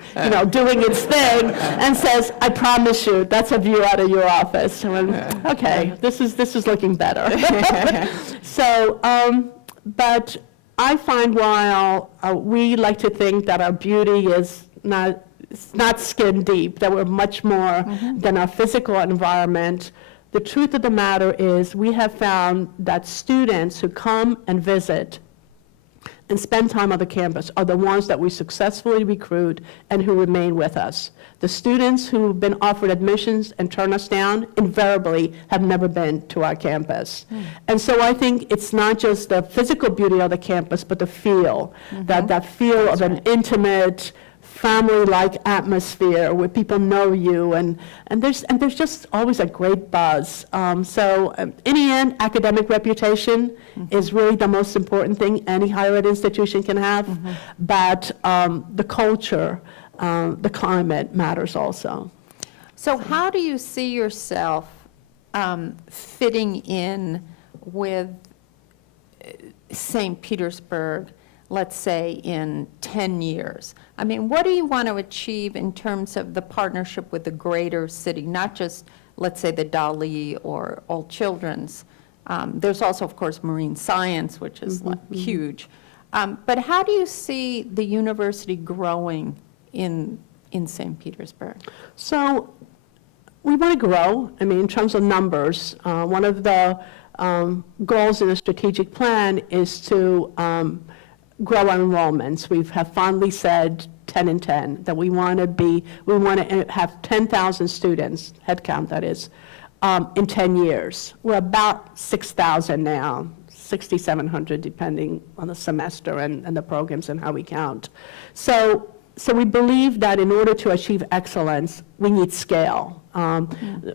doing its thing, and says, I promise you, that's a view out of your office. I went, okay, this is looking better. So, but I find while we like to think that our beauty is not skin deep, that we're much more than our physical environment. The truth of the matter is we have found that students who come and visit and spend time on the campus are the ones that we successfully recruit and who remain with us. The students who've been offered admissions and turn us down invariably have never been to our campus. And so I think it's not just the physical beauty of the campus, but the feel, that feel of an intimate, family-like atmosphere where people know you, and there's just always a great buzz. So in the end, academic reputation is really the most important thing any higher ed institution can have, but the culture, the climate matters also. So how do you see yourself fitting in with St. Petersburg, let's say, in 10 years? I mean, what do you want to achieve in terms of the partnership with the greater city, not just, let's say, the Dali or All Children's? There's also, of course, marine science, which is like huge. But how do you see the university growing in St. Petersburg? So we want to grow. I mean, in terms of numbers, one of the goals in the strategic plan is to grow our enrollments. We have fondly said 10 and 10, that we want to have 10,000 students, headcount that is, in 10 years. We're about 6,000 now, 6,700 depending on the semester and the programs and how we count. So we believe that in order to achieve excellence, we need scale.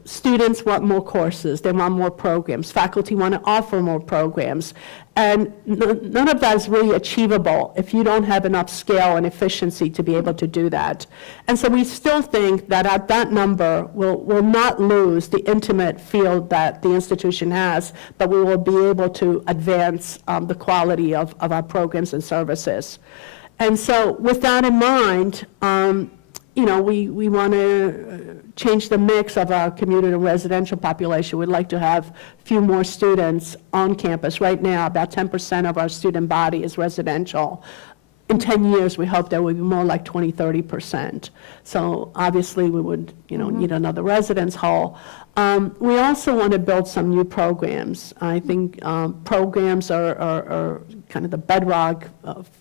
Students want more courses, they want more programs, faculty want to offer more programs, and none of that is really achievable if you don't have enough scale and efficiency to be able to do that. And so we still think that at that number, we'll not lose the intimate field that the institution has, but we will be able to advance the quality of our programs and services. And so with that in mind, we want to change the mix of our community and residential population. We'd like to have a few more students on campus. Right now, about 10% of our student body is residential. In 10 years, we hope that will be more like 20, 30%. So obviously, we would, need another residence hall. We also want to build some new programs. I think programs are kind of the bedrock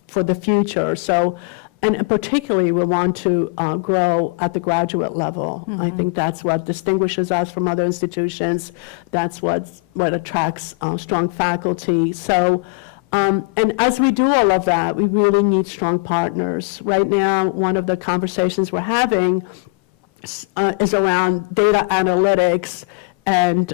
for the future. So, and particularly, we want to grow at the graduate level. I think that's what distinguishes us from other institutions. That's what attracts strong faculty. So, and as we do all of that, we really need strong partners. Right now, one of the conversations we're having is around data analytics and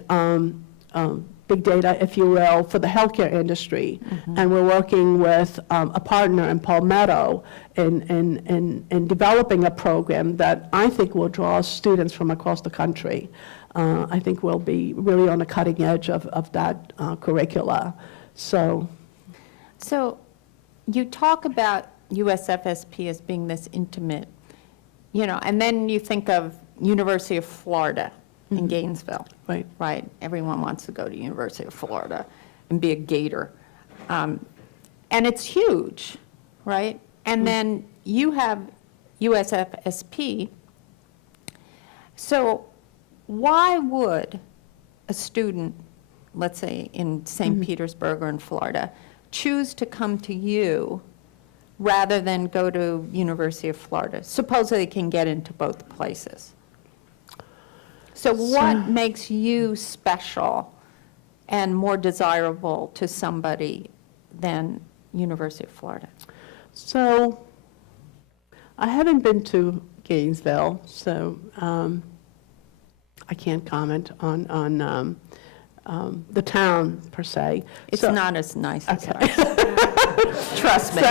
big data, if you will, for the healthcare industry. And we're working with a partner in Palmetto in developing a program that I think will draw students from across the country. I think we'll be really on the cutting edge of that curricula. So you talk about USFSP as being this intimate, and then you think of University of Florida in Gainesville. Right. Right? Everyone wants to go to University of Florida and be a Gator. And it's huge, right? And then you have USFSP. So why would a student, let's say in St. Petersburg or in Florida, choose to come to you rather than go to University of Florida? Supposedly they can get into both places. So what makes you special and more desirable to somebody than University of Florida? So I haven't been to Gainesville, so I can't comment on the town per se. It's So- not as nice as Okay. ours. Trust me.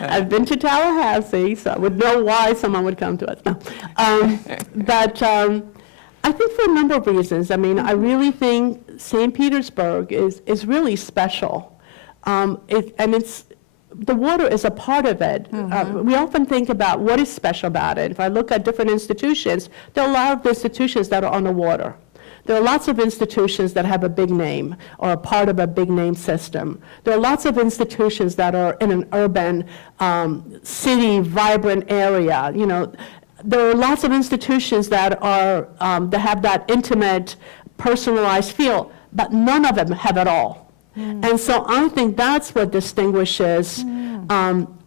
I've been to Tallahassee, so I would know why someone would come to us. No. But I think for a number of reasons. I mean, I really think St. Petersburg is really special. The water is a part of it. We often think about what is special about it. If I look at different institutions, there are a lot of institutions that are on the water. There are lots of institutions that have a big name or are part of a big name system. There are lots of institutions that are in an urban, city, vibrant area. There are lots of institutions that are that have that intimate, personalized feel, but none of them have it all. And so I think that's what distinguishes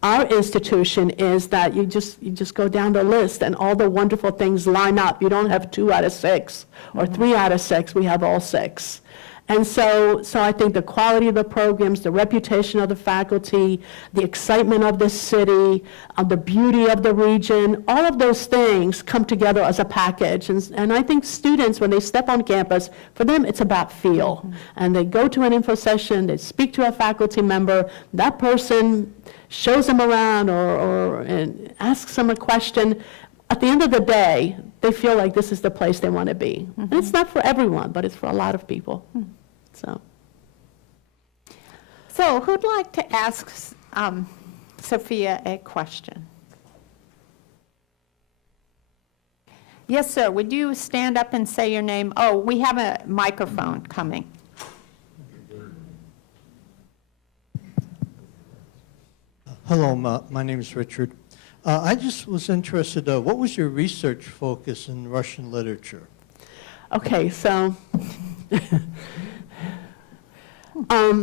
our institution, is that you just go down the list and all the wonderful things line up. You don't have 2 out of 6 or 3 out of 6. We have all 6. And so I think the quality of the programs, the reputation of the faculty, the excitement of the city, the beauty of the region, all of those things come together as a package. And I think students, when they step on campus, for them it's about feel. And they go to an info session, they speak to a faculty member, that person shows them around or and asks them a question. at the end of the day, they feel like this is the place they want to be. And it's not for everyone, but it's for a lot of people. So who'd like to ask Sophia a question? Yes, sir. Would you stand up and say your name? Oh, we have a microphone coming. Hello, my name is Richard. I just was interested, what was your research focus in Russian literature? Okay, so I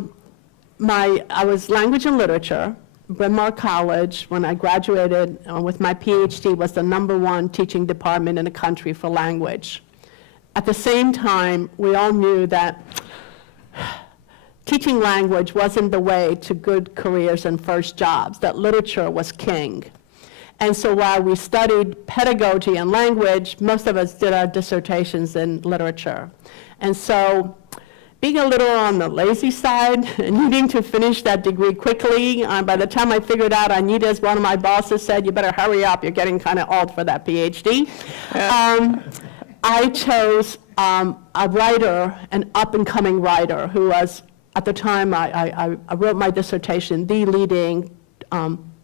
was language and literature. Bryn Mawr College, when I graduated with my Ph.D., was the #1 teaching department in the country for language. At the same time, we all knew that teaching language wasn't the way to good careers and first jobs, that literature was king. And so while we studied pedagogy and language, most of us did our dissertations in literature. And so being a little on the lazy side and needing to finish that degree quickly, by the time I figured out I needed, as one of my bosses said, you better hurry up, you're getting kind of old for that PhD. I chose a writer, an up-and-coming writer, who was, at the time I wrote my dissertation, the leading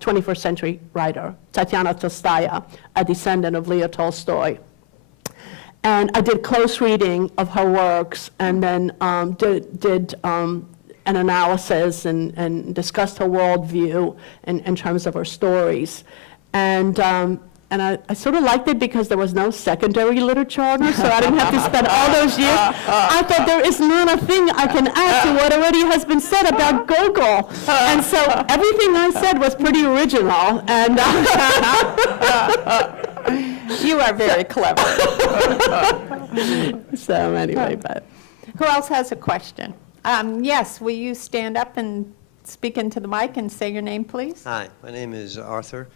21st century writer, Tatyana Tolstoya, a descendant of Leo Tolstoy. And I did close reading of her works, and then did an analysis and discussed her worldview in terms of her stories. And I sort of liked it because there was no secondary literature on her, so I didn't have to spend all those years. I thought there is not a thing I can add to what already has been said about Gogol. And so everything I said was pretty original. And You are very clever. so anyway, but. Who else has a question? Yes, will you stand up and speak into the mic and say your name, please? Hi, my name is Arthur.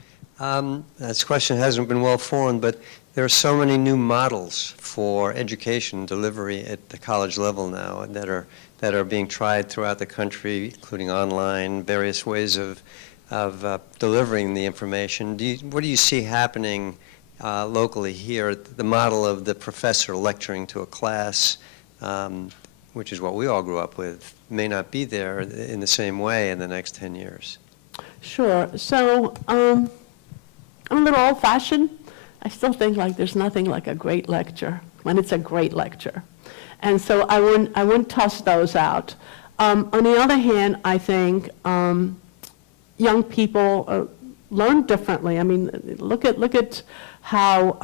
This question hasn't been well formed, but there are so many new models for education delivery at the college level now that are being tried throughout the country, including online, various ways of delivering the information. What do you see happening locally here? The model of the professor lecturing to a class, which is what we all grew up with, may not be there in the same way in the next 10 years. Sure. So I'm a little old-fashioned. I still think like there's nothing like a great lecture when it's a great lecture. And so I wouldn't toss those out. On the other hand, I think young people learn differently. I mean, look at how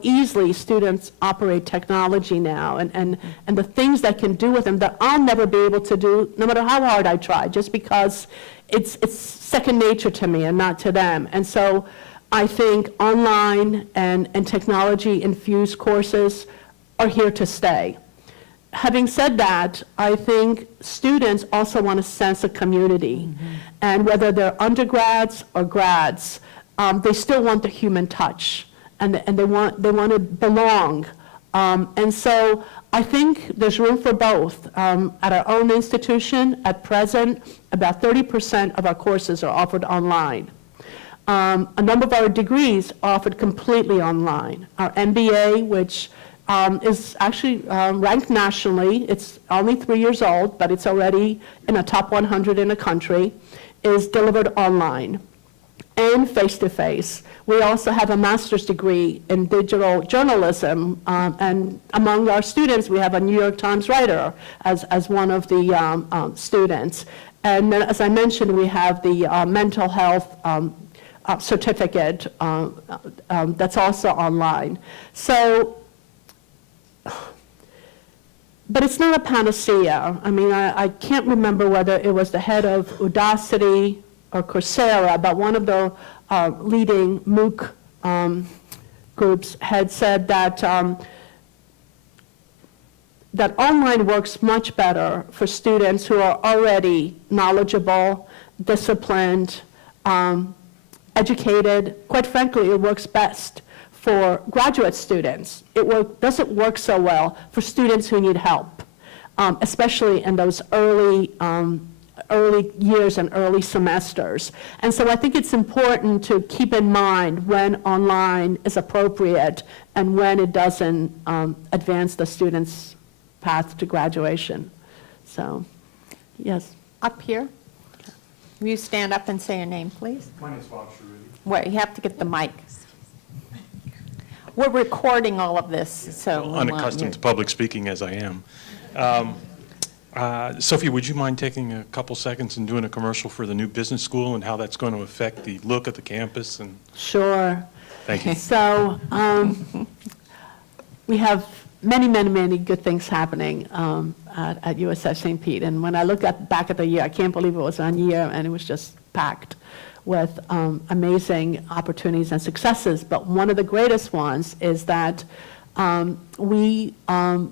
easily students operate technology now, and the things that can do with them that I'll never be able to do, no matter how hard I try, just because it's second nature to me and not to them. And so I think online and technology-infused courses are here to stay. Having said that, I think students also want a sense of community. And whether they're undergrads or grads, they still want the human touch, and they want to belong. And so I think there's room for both. At our own institution, at present, about 30% of our courses are offered online. A number of our degrees are offered completely online. Our MBA, which is actually ranked nationally, it's only 3 years old, but it's already in the top 100 in the country, is delivered online and face-to-face. We also have a master's degree in digital journalism, and among our students, we have a New York Times writer as one of the students. And then, as I mentioned, we have the mental health certificate that's also online. So, but it's not a panacea. I mean, I can't remember whether it was the head of Udacity or Coursera, but one of the leading MOOC groups had said that that online works much better for students who are already knowledgeable, disciplined, educated. Quite frankly, it works best for graduate students. It doesn't work so well for students who need help, especially in those early early years and early semesters. And so I think it's important to keep in mind when online is appropriate and when it doesn't advance the student's path to graduation. So, yes. Up here. Will you stand up and say your name, please? My name is Bob Sharudi. Wait, you have to get the mic. We're recording all of this, so. we want Unaccustomed you- to public speaking as I am. Sophia, would you mind taking a couple seconds and doing a commercial for the new business school and how that's going to affect the look of the campus? And Sure. thank you. So we have many, many, many good things happening at USF St. Pete. And when I look back at the year, I can't believe it was one year, and it was just packed with amazing opportunities and successes. But one of the greatest ones is that we are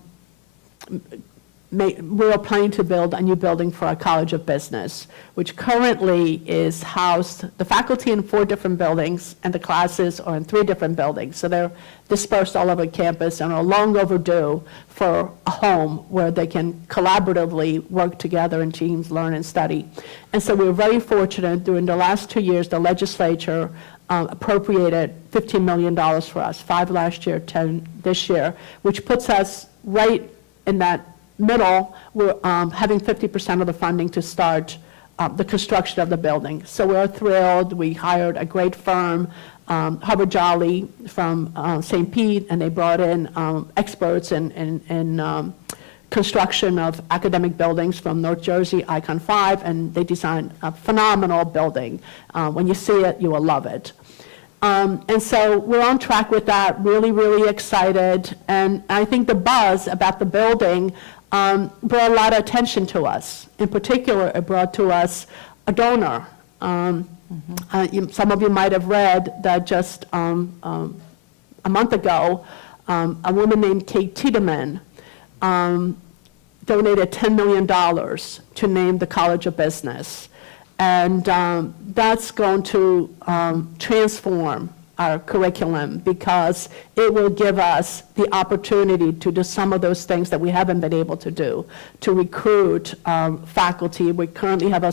planning to build a new building for our College of Business, which currently is housed, the faculty in 4 different buildings, and the classes are in 3 different buildings. So they're dispersed all over campus and are long overdue for a home where they can collaboratively work together in teams, learn and study. And so we're very fortunate. During the last 2 years, the legislature appropriated $15 million for us, 5 last year, 10 this year, which puts us right in that middle. We're having 50% of the funding to start the construction of the building. So we're thrilled. We hired a great firm, Hubbard Jolly from St. Pete, and they brought in experts in construction of academic buildings from North Jersey, Icon 5, and they designed a phenomenal building. When you see it, you will love it. And so we're on track with that, really, really excited. And I think the buzz about the building brought a lot of attention to us. In particular, it brought to us a donor. Some of you might have read that just a month ago, a woman named Kate Tiedemann donated $10 million to name the College of Business. And that's going to transform our curriculum because it will give us the opportunity to do some of those things that we haven't been able to do, to recruit faculty. We currently have a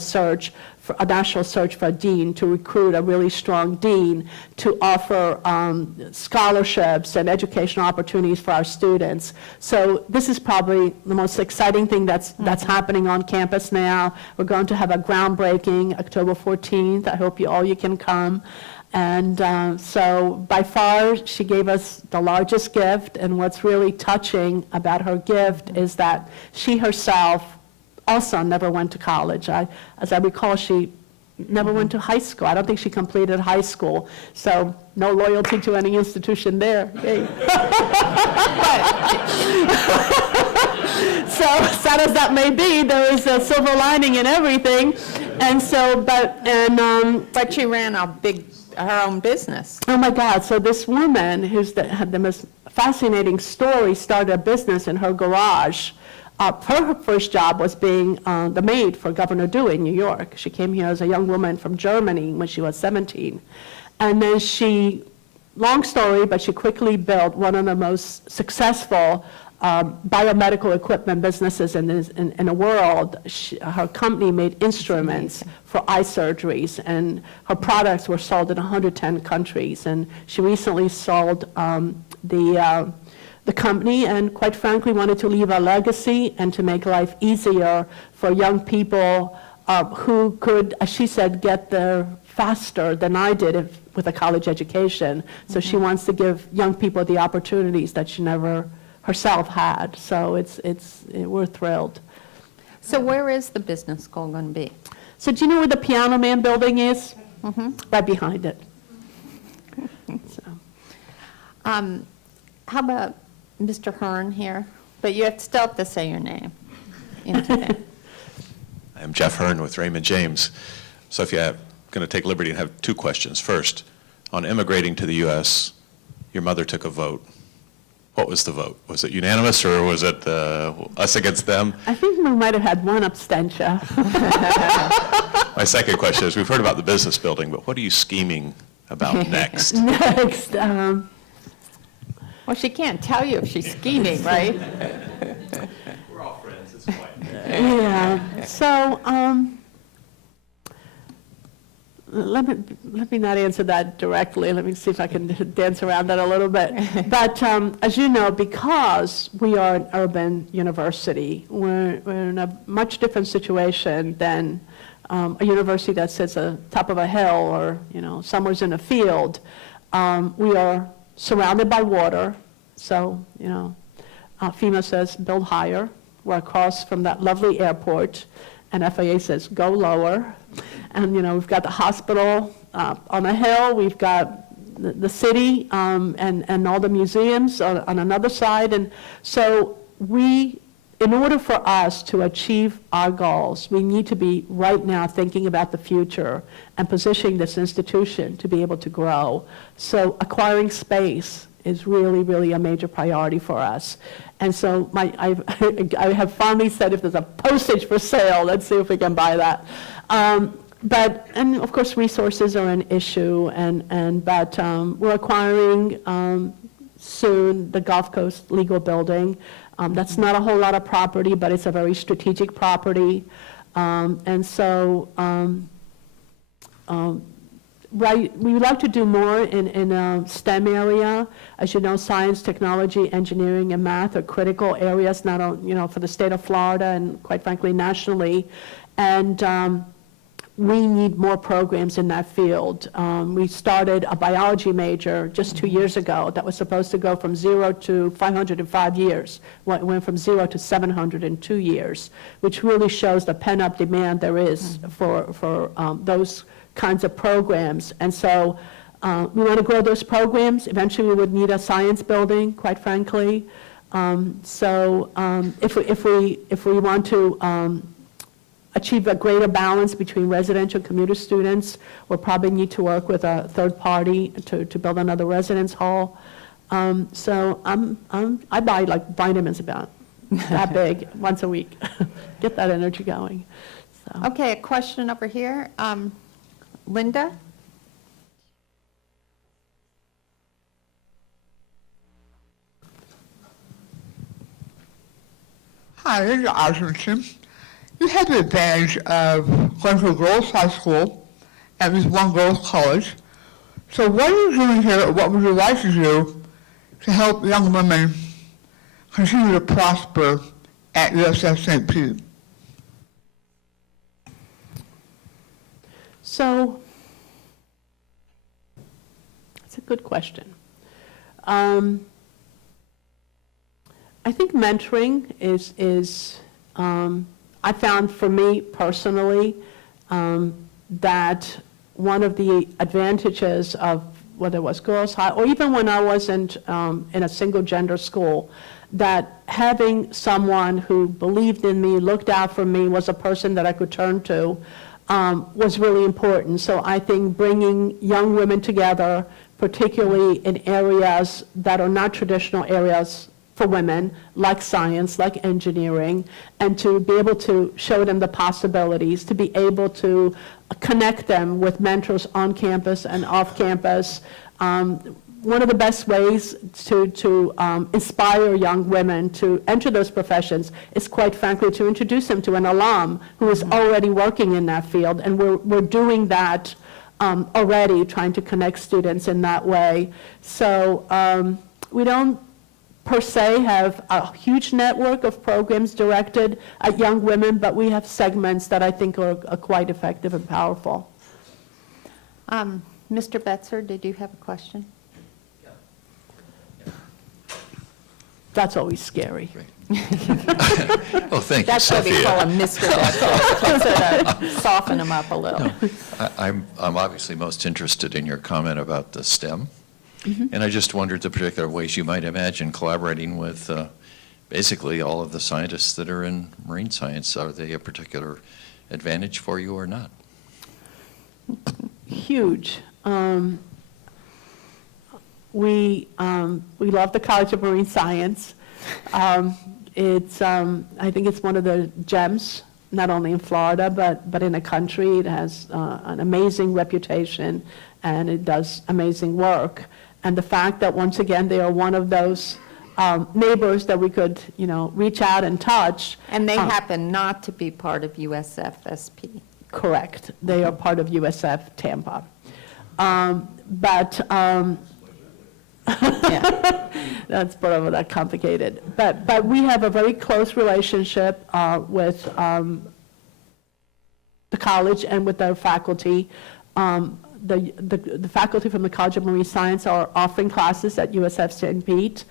national search for a dean, to recruit a really strong dean, to offer scholarships and educational opportunities for our students. So this is probably the most exciting thing that's happening on campus now. We're going to have a groundbreaking October 14th. I hope you can come. And so by far, she gave us the largest gift, and what's really touching about her gift is that she herself also never went to college. As I recall, she never went to high school. I don't think she completed high school, so no loyalty to any institution there. Yay. So sad as that may be, there is a silver lining in everything. And so, But she ran her own business. oh my God, so this woman had the most fascinating story, started a business in her garage. Her first job was being the maid for Governor Dewey in New York. She came here as a young woman from Germany when she was 17. And then long story, but she quickly built one of the most successful biomedical equipment businesses in the world. Her company made instruments for eye surgeries, and her products were sold in 110 countries. And she recently sold the company, and quite frankly wanted to leave a legacy and to make life easier for young people who could, as she said, get there faster than I did with a college education. So she wants to give young people the opportunities that she never herself had. So we're thrilled. So where is the business school going to be? So do you know where the Piano Man building is? Right behind it. So. How about Mr. Hearn here? But you still have to say your name. I'm Jeff Hearn with Raymond James. Sophia, I'm going to take liberty and have 2 questions. First, on immigrating to the U.S., your mother took a vote. What was the vote? Was it unanimous, or was it us against them? I think we might have had one abstention. My second question is, we've heard about the business building, but what are you scheming about next? Next, Well, she can't tell you if she's scheming, right? We're all friends, it's fine. yeah. So let me not answer that directly. Let me see if I can dance around that a little bit. But as you know, because we are an urban university, we're in a much different situation than a university that sits on top of a hill or, somewhere's in a field. We are surrounded by water, so, FEMA says build higher. We're across from that lovely airport, and FAA says go lower. And, we've got the hospital on a hill, we've got the city and all the museums on another side. And so in order for us to achieve our goals, we need to be right now thinking about the future and positioning this institution to be able to grow. So acquiring space is really, really a major priority for us. And so I have fondly said, if there's a postage for sale, let's see if we can buy that. And of course, resources are an issue, but we're acquiring soon the Gulf Coast Legal Building. That's not a whole lot of property, but it's a very strategic property. We would like to do more in STEM area. As you know, science, technology, engineering, and math are critical areas, not only, for the state of Florida and quite frankly, nationally. And we need more programs in that field. We started a biology major just 2 years ago that was supposed to go from 0 to 505 years. It went from 0 to 700 in 2 years, which really shows the pent-up demand there is for those kinds of programs. And so we want to grow those programs. Eventually, we would need a science building, quite frankly. If we want to achieve a greater balance between residential and commuter students, we'll probably need to work with a third party to build another residence hall. I buy like vitamins about that big once a week. Get that energy going. So. Okay, a question over here. Linda? Hi, this is Arlington. You have the advantage of going to a girls' high school and there's one girls' college. So what are you doing here, or what would you like to do to help young women continue to prosper at USF St. Pete? So, that's a good question. I think mentoring is I found for me personally that one of the advantages of whether it was girls' high or even when I wasn't in a single gender school, that having someone who believed in me, looked out for me, was a person that I could turn to, was really important. So I think bringing young women together, particularly in areas that are not traditional areas for women, like science, like engineering, and to be able to show them the possibilities, to be able to connect them with mentors on campus and off campus. One of the best ways to inspire young women to enter those professions is, quite frankly, to introduce them to an alum who is already working in that field. And we're doing that already, trying to connect students in that way. So we don't per se have a huge network of programs directed at young women, but we have segments that I think are quite effective and powerful. Mr. Betzer, did you have a question? That's always scary. Oh, thank you, That's why they Sophia. call him Mr. Betzer, sort of soften him up a little. I'm obviously most interested in your comment about the STEM. And I just wondered the particular ways you might imagine collaborating with basically all of the scientists that are in marine science. Are they a particular advantage for you or not? Huge. We love the College of Marine Science. I think it's one of the gems, not only in Florida, but in the country. It has an amazing reputation, and it does amazing work. And the fact that, once again, they are one of those neighbors that we could, reach out and touch. And they happen not to be part of USFSP. correct. They are part of USF Tampa. That's probably that complicated. But we have a very close relationship with the college and with their faculty. The faculty from the College of Marine Science are offering classes at USF St. Pete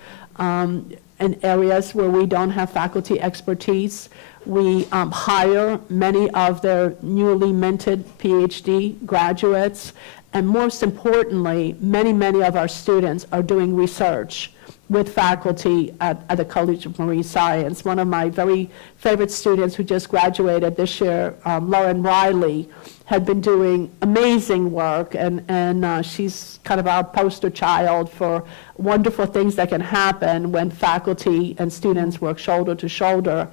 in areas where we don't have faculty expertise. We hire many of their newly minted Ph.D. graduates, and most importantly, many of our students are doing research with faculty at the College of Marine Science. One of my very favorite students who just graduated this year, Lauren Riley, had been doing amazing work, and she's kind of our poster child for wonderful things that can happen when faculty and students work shoulder to shoulder.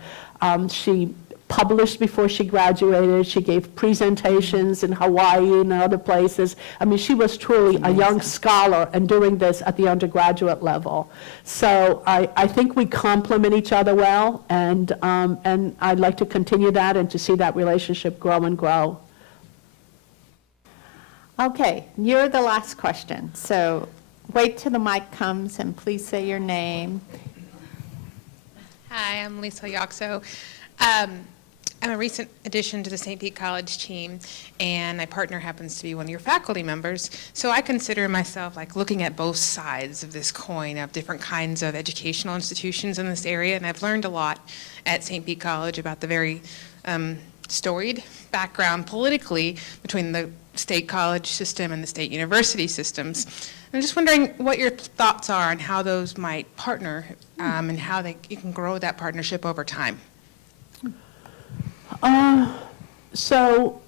She published before she graduated. She gave presentations in Hawaii and other places. I mean, she was truly a young scholar and doing this at the undergraduate level. So I think we complement each other well, and I'd like to continue that and to see that relationship grow and grow. Okay, you're the last question, so wait till the mic comes and please say your name. Hi, I'm Lisa Yoxo. I'm a recent addition to the St. Pete College team, and my partner happens to be one of your faculty members. So I consider myself like looking at both sides of this coin of different kinds of educational institutions in this area, and I've learned a lot at St. Pete College about the very storied background politically between the state college system and the state university systems. I'm just wondering what your thoughts are on how those might partner and how you can grow that partnership over time. So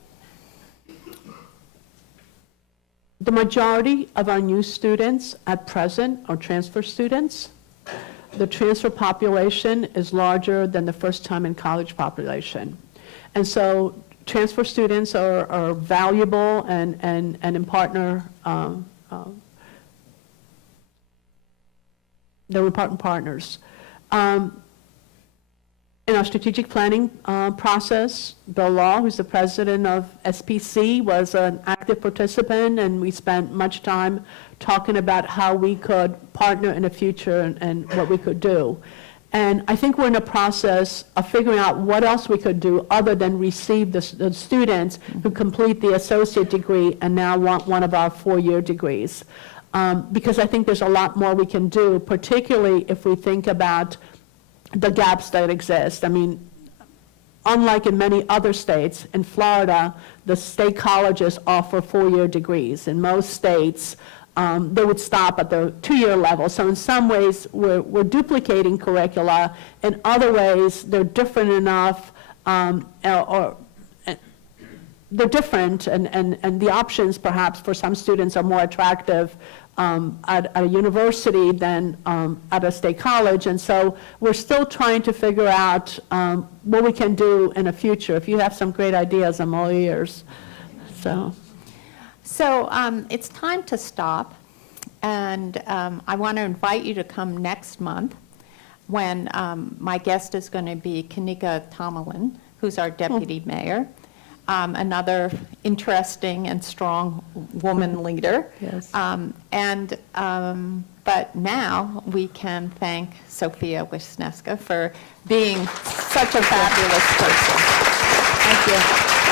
the majority of our new students at present are transfer students. The transfer population is larger than the first time in college population. And so transfer students are valuable and in partner, they're important partners. In our strategic planning process, Bill Law, who's the president of SPC, was an active participant, and we spent much time talking about how we could partner in the future and what we could do. And I think we're in a process of figuring out what else we could do other than receive the students who complete the associate degree and now want one of our 4-year degrees. Because I think there's a lot more we can do, particularly if we think about the gaps that exist. I mean, unlike in many other states, in Florida, the state colleges offer 4-year degrees. In most states, they would stop at the 2-year level. So in some ways, we're duplicating curricula. In other ways, they're different enough, or they're different, and the options perhaps for some students are more attractive at a university than at a state college. And so we're still trying to figure out what we can do in the future. If you have some great ideas, I'm all ears. So it's time to stop, and I want to invite you to come next month when my guest is going to be Kanika Tomalin, who's our deputy mayor. Another interesting and strong woman leader. Yes. But now we can thank Sophia Wisniewska for being such a fabulous person. Thank you.